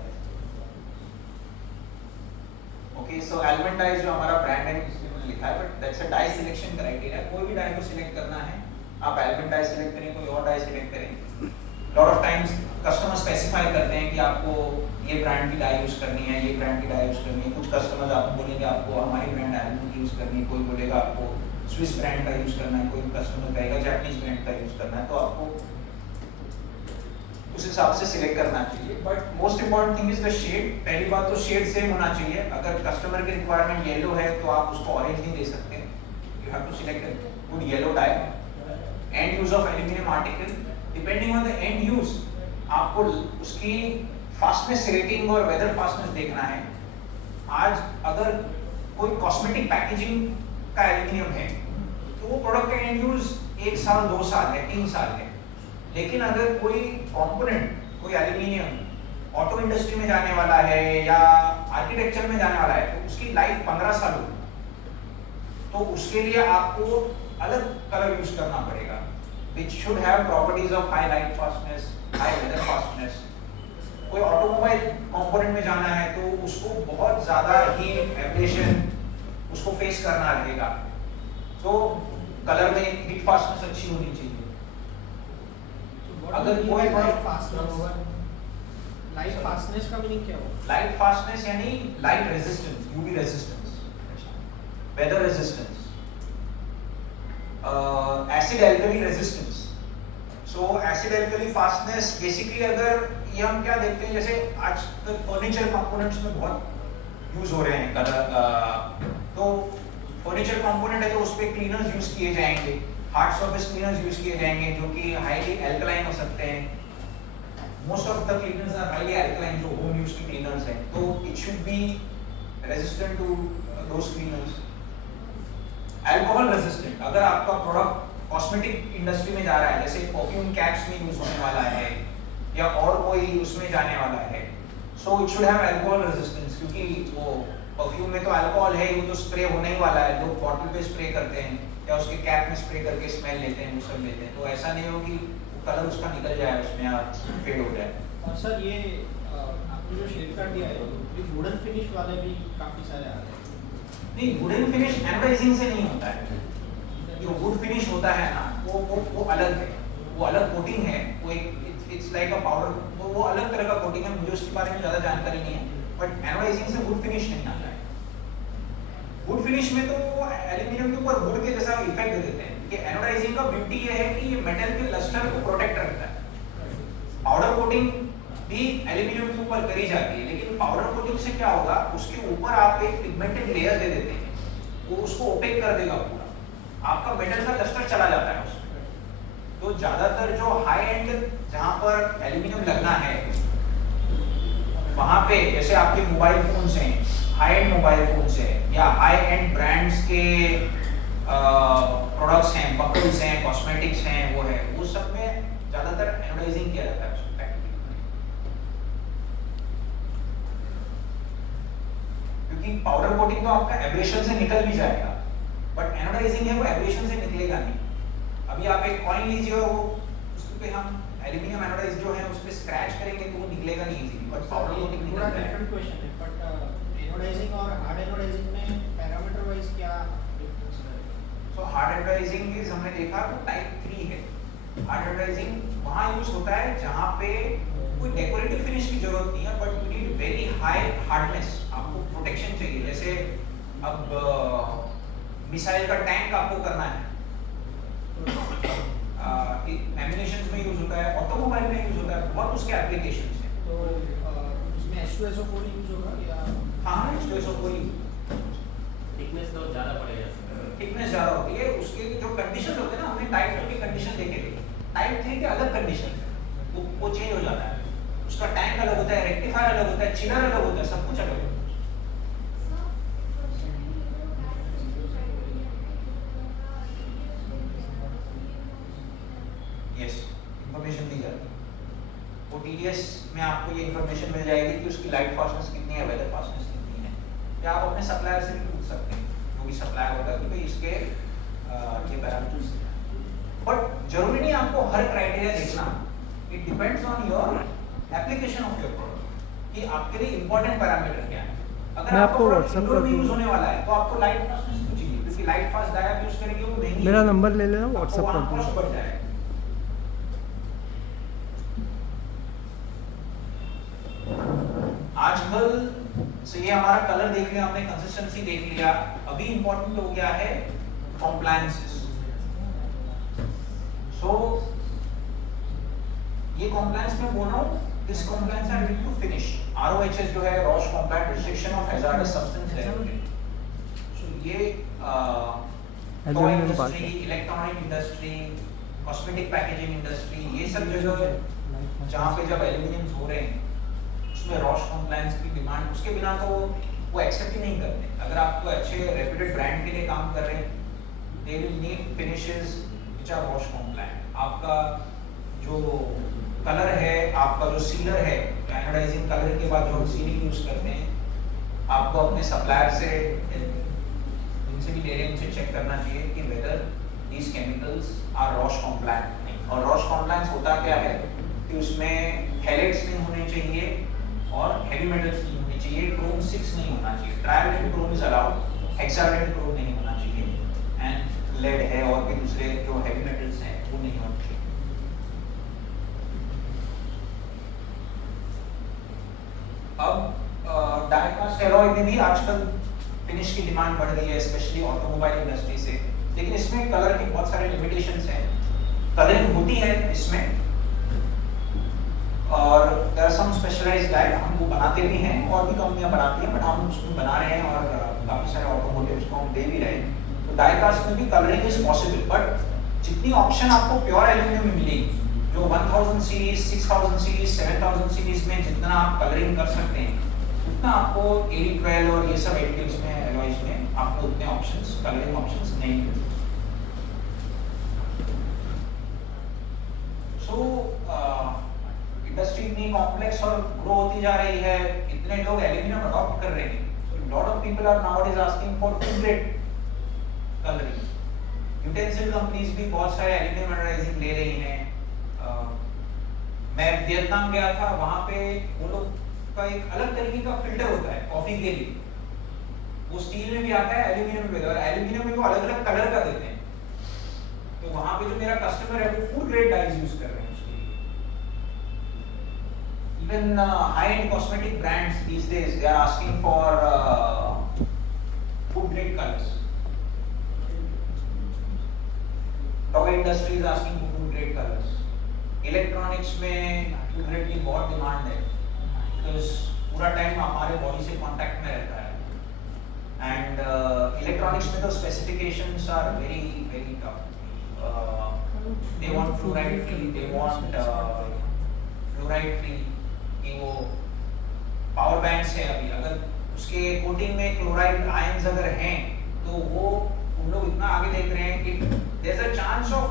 ओके, सो एल्बन डाई जो हमारा ब्रांड है उसमें लिखा है, but that's a dye selection criteria. कोई भी डाई को सिलेक्ट करना है, आप एल्बन डाई सिलेक्ट करें, कोई और डाई सिलेक्ट करें। Lot of times customer specify करते हैं कि आपको ये ब्रांड की डाई यूज करनी है, ये ब्रांड की डाई यूज करनी है। कुछ कस्टमर्स आपको बोलेंगे आपको हमारी ब्रांड एल्बन की यूज करनी है, कोई बोलेगा आपको स्विस ब्रांड का यूज करना है, कोई कस्टमर कहेगा जापानीज ब्रांड का यूज करना है। तो आपको उस हिसाब से सिलेक्ट करना चाहिए। But most important thing is the shade. पहली बात तो शेड सेम होना चाहिए। अगर कस्टमर की रिक्वायरमेंट येलो है तो आप उसको ऑरेंज नहीं दे सकते, you have to select a good yellow dye. And use of aluminium article, depending on the end use आपको उसकी फास्टनेस रेटिंग और वेदर फास्टनेस देखना है। आज अगर कोई कॉस्मेटिक पैकेजिंग का एल्यूमिनियम है तो वो प्रोडक्ट का एंड यूज 1 साल 2 साल है 3 साल है। लेकिन अगर कोई कंपोनेंट, कोई एल्यूमिनियम ऑटो इंडस्ट्री में जाने वाला है या आर्किटेक्चर में जाने वाला है तो उसकी लाइफ 15 साल होगी। तो उसके लिए आपको अलग कलर यूज करना पड़ेगा which should have properties of high light fastness, high weather fastness। कोई ऑटोमोबाइल कंपोनेंट में जाना है तो उसको बहुत ज्यादा हीट एब्रेशन उसको फेस करना रहेगा, तो कलर में हीट फास्टनेस अच्छी होनी चाहिए। अगर कोई लाइट फास्टनेस का मीनिंग क्या होगा? लाइट फास्टनेस यानी light resistance, UV resistance, weather resistance, acid alkali resistance. So acid alkali fastness basically अगर ये हम क्या देखते हैं, जैसे आज तक फर्नीचर कंपोनेंट्स में बहुत यूज हो रहे हैं कलर। तो फर्नीचर कंपोनेंट है तो उस पे क्लीनर्स यूज किए जाएंगे, हार्ड सरफेस क्लीनर्स यूज किए जाएंगे जो कि हाईली एल्कलाइन हो सकते हैं। Most of the cleaners are highly alkaline जो होम यूज की क्लीनर्स हैं, तो it should be resistant to those cleaners. Alcohol resistant, अगर आपका प्रोडक्ट कॉस्मेटिक इंडस्ट्री में जा रहा है जैसे परफ्यूम कैप्स में यूज होने वाला है या और कोई उसमें जाने वाला है, so it should have alcohol resistance, क्योंकि वो परफ्यूम में तो अल्कोहल है, वो तो स्प्रे होने ही वाला है। लोग बॉटल पे स्प्रे करते हैं या उसके कैप में स्प्रे करके स्मेल लेते हैं, वो सब लेते हैं। तो ऐसा नहीं हो कि कलर उसका निकल जाए उसमें या फेड हो जाए। और सर ये आपने जो शेड कार्ड दिया है ये वुडन फिनिश वाले भी काफी सारे आ रहे हैं। नहीं, वुडन फिनिश एनोडाइजिंग से नहीं होता है। जो वुड फिनिश होता है ना वो अलग है, वो अलग कोटिंग है, वो एक इट्स लाइक अ पाउडर, वो अलग तरह का कोटिंग है, मुझे उसके बारे में ज़्यादा जानकारी नहीं है, बट एनोडाइजिंग से वुड फिनिश नहीं आता है। वुड फिनिश में तो वो एल्यूमिनियम के ऊपर वुड के जैसा इफेक्ट दे देते हैं कि एनोडाइजिंग का ब्यूटी ये है कि ये मेटल के लस्टर को प्रोटेक्ट रखता है। पाउडर कोटिंग भी एल्यूमिनियम के ऊपर करी जाती है, लेकिन पाउडर कोटिंग से क्या होगा, उसके ऊपर आप एक पिगमेंटेड लेयर दे देते हैं, वो उसको ओपेक कर देगा पूरा, आपका मेटल का लस्टर चला जाता है उसमें। तो ज्यादातर जो हाई एंड जहां पर एल्यूमिनियम लगना है वहां पे, जैसे आपके मोबाइल फोन्स हैं, हाई एंड मोबाइल फोन्स है या हाई एंड ब्रांड्स के प्रोडक्ट्स हैं, बकल्स हैं, कॉस्मेटिक्स हैं, वो है, वो सब में ज्यादातर एनोडाइजिंग किया जाता है उसको practically। क्योंकि पाउडर कोटिंग तो आपका एब्रेशन से निकल भी जाएगा, बट एनोडाइजिंग है वो एब्रेशन से निकलेगा नहीं। अभी आप एक कॉइन लीजिए और वो उसके पे हम एल्यूमिनियम एनोडाइज जो है उस पे स्क्रैच करेंगे तो वो निकलेगा नहीं इजीली, बट पाउडर कोटिंग थोड़ा निकलता है। डिफरेंट क्वेश्चन है, बट एनोडाइजिंग और हार्ड एनोडाइजिंग में पैरामीटर वाइज क्या डिफरेंस है? तो हार्ड एनोडाइजिंग इज हमने देखा तो टाइप 3 है। हार्ड एनोडाइजिंग वहाँ यूज होता है जहाँ पे कोई डेकोरेटिव फिनिश की जरूरत नहीं है, but you need very high hardness, आपको प्रोटेक्शन चाहिए। जैसे अब मिसाइल का टैंक आपको करना है, एमिनेशंस में यूज होता है, ऑटोमोबाइल में यूज होता है, बहुत उसके एप्लीकेशंस हैं। तो उसमें H2SO4 यूज होगा या हाँ, H2SO4 थिकनेस तो ज़्यादा पड़ेगा इसका। थिकनेस ज्यादा होती है, उसके जो कंडीशन होते हैं ना, हमने टाइप 2 की कंडीशन देखे थे, टाइप 3 के अलग कंडीशन है, वो चेंज हो जाता है, उसका टैंक अलग होता है, रेक्टिफायर अलग होता है, चिलर अलग होता है, सब कुछ अलग होता है। यस, इंफॉर्मेशन दी जाती है, वो TDS में आपको ये इंफॉर्मेशन मिल जाएगी कि उसकी लाइट फास्टनेस कितनी है, वेदर फास्टनेस कितनी है, या आप अपने सप्लायर से भी पूछ सकते हैं, जो भी सप्लायर होगा कि भाई इसके ये पैरामीटर्स हैं। बट जरूरी नहीं आपको हर क्राइटेरिया देखना, it depends on your application of your product कि आपके लिए इंपॉर्टेंट पैरामीटर क्या है। अगर मैं आपको आपको प्रोडक्ट WhatsApp इंडोर कर में यूज दूंगा। होने वाला है तो आपको लाइट फास्टनेस क्यों चाहिए, क्योंकि लाइट फास्ट डायोड यूज करेंगे वो महंगी मेरा है, नंबर ले लेना, आपको WhatsApp वहाँ कर cost दूंगा। बढ़ जाएगा। आजकल से ये हमारा कलर देख लिया हमने, कंसिस्टेंसी देख लिया, अभी इंपॉर्टेंट हो गया है कॉम्प्लायंसेस। सो ये कॉम्प्लायंस में बोल रहा हूँ, this compliance are need to finish. ROHS जो है, RoHS compliant restriction of hazardous substance है। सो ये toy industry, electronic industry, cosmetic packaging industry, ये सब जगह जहाँ पे जब एल्यूमिनियम हो रहे हैं उसमें रॉश कॉम्प्लायंस की डिमांड, उसके बिना तो वो एक्सेप्ट ही नहीं करते। अगर आप कोई अच्छे रेप्यूटेड ब्रांड के लिए काम कर रहे हैं, they will need finishes which are RoHS compliant. आपका जो कलर है, आपका जो सीलर है, एनोडाइजिंग कलर के बाद जो हम सीलिंग यूज करते हैं, आपको अपने सप्लायर से जिनसे भी ले रहे हैं उनसे चेक करना चाहिए कि whether these chemicals are RoHS compliant नहीं। और रॉश कॉम्प्लायंस होता क्या है कि उसमें हैलाइड्स नहीं होने चाहिए और हेवी मेटल्स नहीं होने चाहिए, क्रोम 6 नहीं होना चाहिए, trivalent Chrome is allowed, hexavalent Chrome नहीं होना चाहिए, एंड लेड है और भी दूसरे जो हेवी मेटल्स हैं वो नहीं होने चाहिए। अब डाई-कास्ट एलॉय में भी आजकल फिनिश की डिमांड बढ़ रही है, स्पेशली ऑटोमोबाइल इंडस्ट्री से, लेकिन इसमें कलर के बहुत सारे लिमिटेशंस हैं। कलरिंग होती है इसमें और there are some specialised dye, हम वो बनाते भी हैं और भी कंपनियां बनाती हैं, बट हम उसमें बना रहे हैं और काफी सारे ऑटोमोटिव्स को हम दे भी रहे हैं। तो डाई कास्ट में भी कलरिंग इज पॉसिबल, बट जितनी ऑप्शन आपको प्योर एल्यूमिनियम में मिलेगी, जो 1000 सीरीज, 6000 सीरीज, 7000 सीरीज में जितना आप कलरिंग कर सकते हैं, उतना आपको 8012 और ये सब एडिटिव्स में, एलॉयज में आपको उतने ऑप्शंस, कलरिंग ऑप्शंस नहीं मिलते। सो इंडस्ट्री इतनी कॉम्प्लेक्स और ग्रो होती जा रही है, इतने लोग एल्यूमिनियम अडॉप्ट कर रहे हैं, so lot of people are nowadays asking for food grade coloring. Utensil companies भी बहुत सारे एल्यूमिनियम एनोडाइजिंग ले रही हैं। मैं वियतनाम गया था, वहाँ पे वो लोग का एक अलग तरीके का फिल्टर होता है कॉफी के लिए, वो स्टील में भी आता है, एल्यूमिनियम में भी आता है, और एल्यूमिनियम में वो अलग अलग कलर का देते हैं। तो वहां पे जो मेरा कस्टमर है वो फूड ग्रेड डाइज यूज कर रहे हैं उसके लिए. Even high-end cosmetic brands these days, they are asking for food grade colors. Toy industry is asking for food grade colors. Electronics में food grade की बहुत डिमांड है, because पूरा टाइम हमारे बॉडी से कांटेक्ट में रहता है. And electronics में तो specifications are very very tough. They want fluoride free, they want fluoride free. कि वो पावर बैंक है अभी, अगर उसके कोटिंग में क्लोराइड आयंस अगर हैं तो वो उन लोग इतना आगे देख रहे हैं कि there is a chance of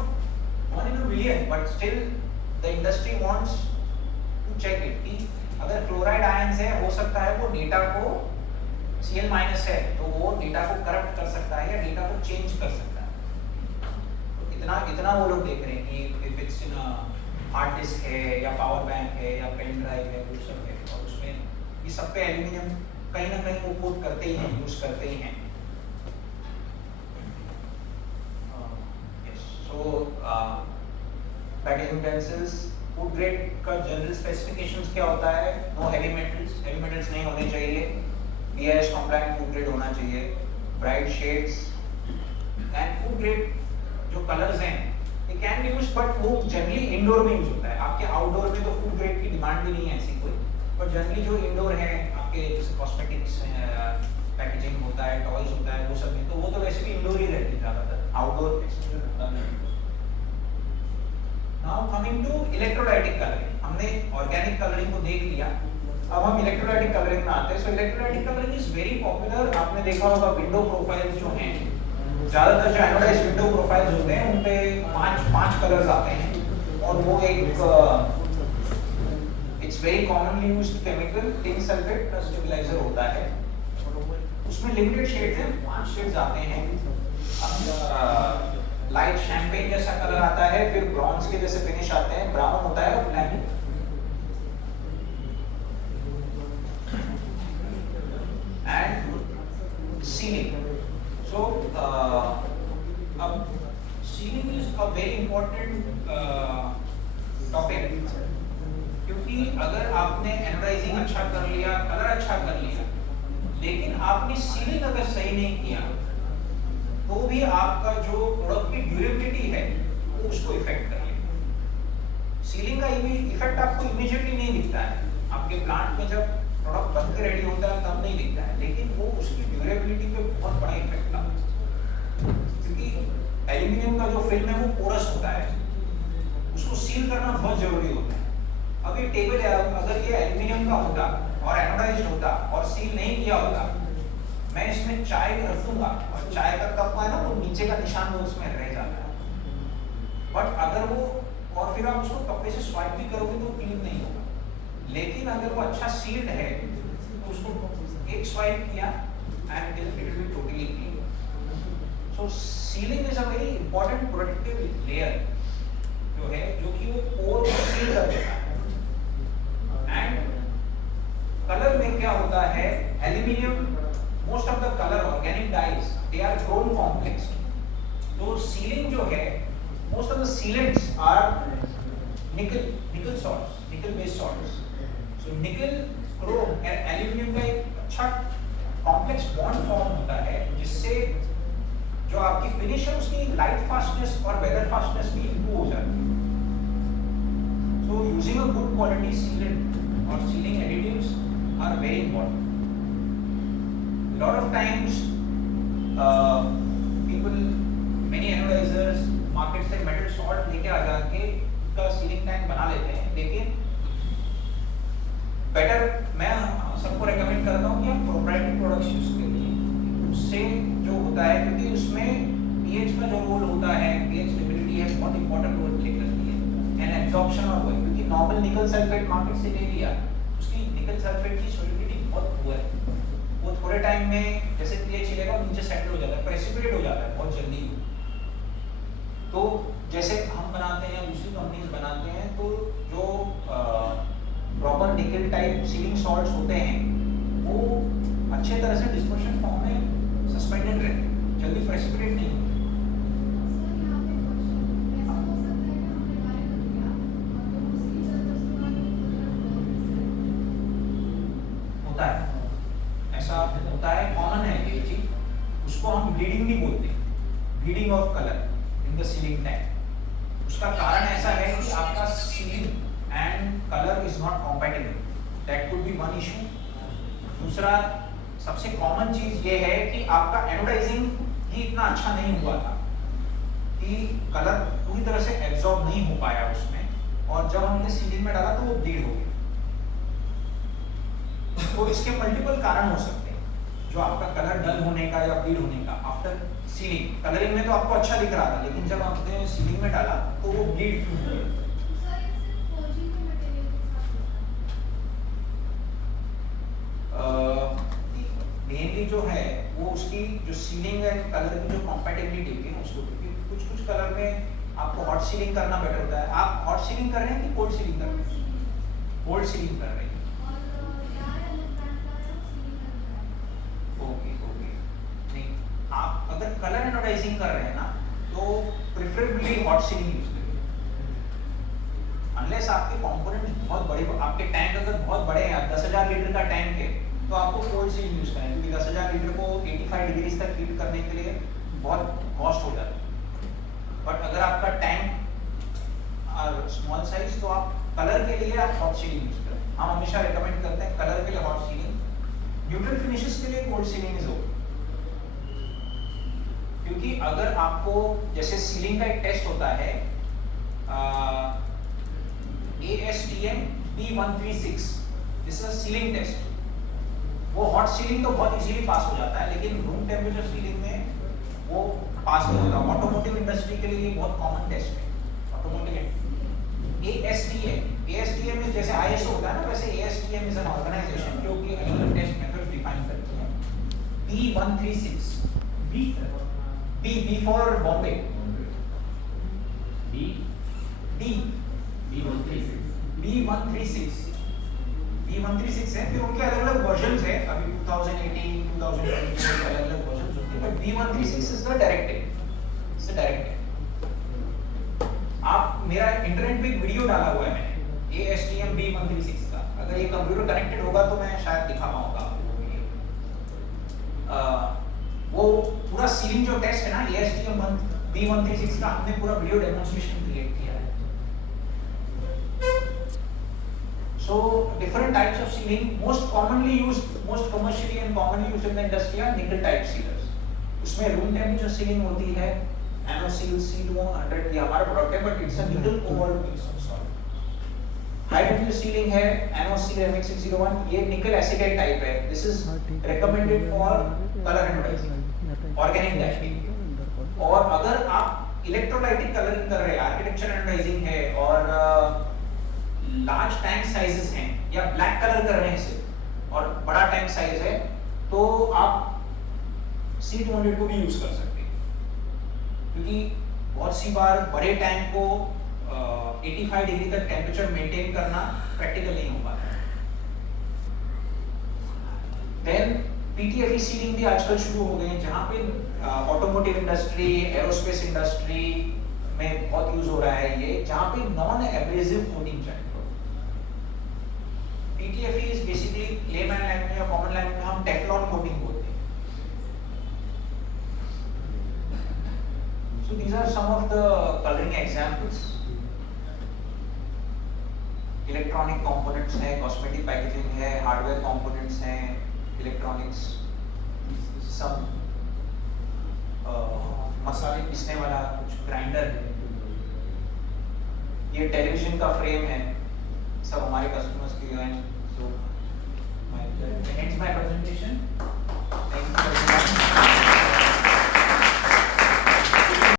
1 in a million, but still the industry wants to check it कि अगर क्लोराइड आयंस है हो सकता है वो डेटा को Cl- है तो वो डेटा को करप्ट कर सकता है या डेटा को चेंज कर सकता है. तो इतना वो लोग देख रहे हैं कि if it's in hard disk है या पावर बैंक है या पेन ड्राइव है वो सब है, और उसमें ये सब पे एल्यूमिनियम कहीं ना कहीं वो कोट करते ही हैं, यूज करते ही हैं. सो पैकेजिंग पेंसिल्स फूड ग्रेड का जनरल स्पेसिफिकेशंस क्या होता है? नो हेवी मेटल्स नहीं होने चाहिए, BIS कंप्लायंट फूड ग्रेड होना चाहिए, bright shades and food grade जो कलर्स हैं it can be used, but वो जनरली इंडोर में यूज होता है. आपके आउटडोर में तो फूड ग्रेड की डिमांड भी नहीं है ऐसी कोई, पर जनरली जो इंडोर है आपके जैसे कॉस्मेटिक्स पैकेजिंग होता है, टॉयज होता है, वो सब में तो वो तो वैसे भी इंडोर ही रहती है ज़्यादातर, आउटडोर एक्सपोजर होता नहीं. Now coming to electrolytic colouring. हमने ऑर्गेनिक कलरिंग को देख लिया, अब हम इलेक्ट्रोलाइटिक कलरिंग में आते हैं. So electrolytic colouring is very popular. आपने देखा होगा विंडो प्रोफाइल्स जो हैं, ज्यादातर जो एनोडाइज विंडो प्रोफाइल्स होते हैं उन पे पांच कलर्स आते हैं, और वो एक it's very commonly used chemical tin sulphate plus stabiliser होता है. उसमें लिमिटेड शेड्स हैं, 5 शेड्स आते हैं. लाइट शैंपेन जैसा कलर आता है, फिर ब्रॉन्ज के जैसे फिनिश आते हैं, ब्राउन होता है और ब्लैक. And ceiling. So, अब ceiling is a very important topic, क्योंकि अगर आपने एनोडाइजिंग अच्छा कर लिया, कलर अच्छा कर लिया, लेकिन आपने सीलिंग अगर सही नहीं किया तो भी आपका जो प्रोडक्ट की ड्यूरेबिलिटी है वो उसको इफेक्ट कर लेगा. सीलिंग का इफेक्ट आपको इमीडिएटली नहीं दिखता है, आपके प्लांट में जब प्रोडक्ट बन के रेडी होता है तब नहीं दिखता है, लेकिन वो उसकी ड्यूरेबिलिटी पे बहुत बड़ा इफेक्ट डालता है. क्योंकि एल्यूमिनियम का जो फिल्म है वो पोरस होता है, उसको सील करना बहुत जरूरी होता है. अब ये टेबल है, अगर ये एल्यूमिनियम का होता और एनोडाइज्ड होता और सील नहीं किया होता, मैं इसमें चाय रख दूंगा और चाय का कप है ना वो नीचे का निशान वो उसमें रह जाता है. बट अगर वो और फिर आप उसको कपड़े से स्वाइप भी करोगे तो क्लीन नहीं होगा. लेकिन अगर वो अच्छा सील्ड है तो उसको एक स्वाइप किया and it will be totally clean. So ceiling is a very important protective layer जो है, जो कि वो पोर को सील कर देता है. एंड कलर में क्या होता है, aluminium most of the colour organic dyes they are chrome complex. तो सीलिंग जो है most of the sealants are nickel salts, nickel based salts. So nickel chrome and aluminium का एक अच्छा कॉम्प्लेक्स बॉन्ड फॉर्म होता है, जिससे जो आपकी फिनिश है उसकी लाइट फास्टनेस और वेदर फास्टनेस भी इंप्रूव हो जाती है. So using a good quality sealant और sealing additives are very important. Lot of times people, many anodizers market से मेटल सॉल्ट लेके आ जाके उसका सीलिंग टैंक बना लेते हैं, लेकिन बेटर मैं सबको रेकमेंड करता हूँ कि आप प्रोप्राइटरी प्रोडक्ट्स यूज करिए. उससे जो होता है, क्योंकि उसमें पीएच का जो रोल होता है, पीएच स्टेबिलिटी है, बहुत इंपॉर्टेंट रोल प्ले करती है. एंड एब्जॉर्प्शन और वही, क्योंकि नॉर्मल निकल सल्फेट मार्केट से ले लिया, उसकी निकल सल्फेट की सोल्युबिलिटी बहुत पुअर है. वो थोड़े टाइम में जैसे पीएच हिलेगा नीचे सेटल हो जाता है, प्रेसिपिटेट हो जाता है बहुत जल्दी. तो जैसे हम बनाते हैं या दूसरी कंपनीज बनाते हैं, तो जो प्रॉपर निकल टाइप सीलिंग सॉल्ट्स होते हैं वो अच्छे तरह से डिस्पर्शन फॉर्म में सस्पेंडेड रहते हैं, जल्दी प्रेसिपिटेट नहीं होते. होता है, ऐसा होता है, कॉमन है ये चीज, उसको हम ब्लीडिंग भी बोलते हैं, bleeding of colour in the ceiling tank. उसका कारण ऐसा है कि आपका ceiling and colour is not compatible, that could be one issue. दूसरा सबसे कॉमन चीज ये है कि आपका एनोडाइजिंग ही इतना अच्छा नहीं हुआ था कि कलर पूरी तरह से एब्जॉर्ब नहीं हो पाया उसमें, और जब हमने सीलिंग में डाला तो वो ब्लीड हो गया। तो इसके मल्टीपल कारण हो सकते हैं, जो आपका कलर डल होने का या ब्लीड होने का आफ्टर सीलिंग। कलरिंग में तो आपको अच्छा दिख रहा था, लेकिन जब आपने सीलिंग में डाला तो वो ब्लीड क्यों हो गया? मेनली जो है वो उसकी जो सीलिंग एंड कलर की जो कॉम्पैटिबिलिटी होती है उसको, क्योंकि कुछ कुछ कलर में आपको हॉट सीलिंग करना बेटर होता है। आप हॉट सीलिंग कर रहे हैं कि कोल्ड सीलिंग कर रहे हैं? कोल्ड सीलिंग कर रहे हैं। ओके ओके, नहीं, आप अगर कलर एनोडाइजिंग कर रहे हैं ना तो प्रेफरेबली हॉट सीलिंग यूज करिए, अनलेस आपके कंपोनेंट्स बहुत बड़े, आपके टैंक अगर बहुत बड़े हैं, 10,000 लीटर का टैंक है, तो आपको कोल्ड सीलिंग यूज करें, क्योंकि 10,000 लीटर को 85 डिग्री तक हीट करने के लिए बहुत कॉस्ट हो जाता है। बट अगर आपका टैंक स्मॉल साइज, तो आप कलर के लिए आप हॉट सीलिंग यूज करें। हम हमेशा रेकमेंड करते हैं कलर के लिए हॉट सीलिंग, न्यूट्रल फिनिशेस के लिए कोल्ड सीलिंग इज ओके। क्योंकि अगर आपको, जैसे सीलिंग का एक टेस्ट होता है ASTM B136, this is a sealing test. वो हॉट सीलिंग तो बहुत इजीली पास हो जाता है, लेकिन रूम टेम्परेचर सीलिंग में वो पास नहीं होता। ऑटोमोटिव इंडस्ट्री के लिए ये बहुत कॉमन टेस्ट है, ऑटोमोटिव। ASTM में जैसे ISO होता है ना, वैसे ASTM इज एन ऑर्गेनाइजेशन जो कि अलग टेस्ट मेथड डिफाइन करती है। B136, B for Bombay, B136 है। फिर उनके अलग अलग वर्जन्स है, अभी 2018 2020 अलग अलग वर्जन्स होते हैं, but B136 is the directive, it's the directive. आप, मेरा इंटरनेट पे एक वीडियो डाला हुआ है मैंने ASTM B136 का, अगर ये कंप्यूटर कनेक्टेड होगा तो मैं शायद दिखा पाऊंगा आपको वीडियो। वो पूरा सीलिंग जो टेस्ट है ना ASTM B136 का, हमने पूरा वीडियो डेमोंस्ट्रेशन क्रिएट किया है। So different types of sealing, most commonly used, most commercially and commonly used in the industry are nickel type sealers. उसमें room temperature sealing होती है, NaOCl C200, ये हमारा प्रोडक्ट है, but it's a nickel cobalt mix of salt. High temperature sealing है NaOCl MX601, ये nickel acetate type है. This is recommended for color anodizing, organic dashing. और अगर आप इलेक्ट्रोलाइटिक कलरिंग कर रहे हैं, आर्किटेक्चर एनोडाइजिंग है और लार्ज टैंक साइजेस हैं या ब्लैक कलर कर रहे हैं सिर्फ और बड़ा टैंक साइज है, तो आप C200 को भी यूज कर सकते हैं। क्योंकि बहुत सी बार बड़े टैंक को 85 डिग्री तक टेम्परेचर मेंटेन करना प्रैक्टिकल नहीं हो पाता। देन PTFE सीलिंग भी आजकल शुरू हो गए हैं, जहाँ पे ऑटोमोटिव इंडस्ट्री, एरोस्पेस इंडस्ट्री में बहुत यूज हो रहा है ये, जहाँ पे नॉन एब्रेसिव कोटिंग चाहिए। PTFE is basically layman language या common language में हम टेफ्लॉन कोटिंग बोलते हैं। So these are some of the coloring examples. Electronic components हैं, कॉस्मेटिक पैकेजिंग है, हार्डवेयर कंपोनेंट्स हैं, इलेक्ट्रॉनिक्स, सब मसाले पीसने वाला कुछ ग्राइंडर है, ये टेलीविजन का फ्रेम है, सब हमारे कस्टमर्स के हैं। So, ends my presentation.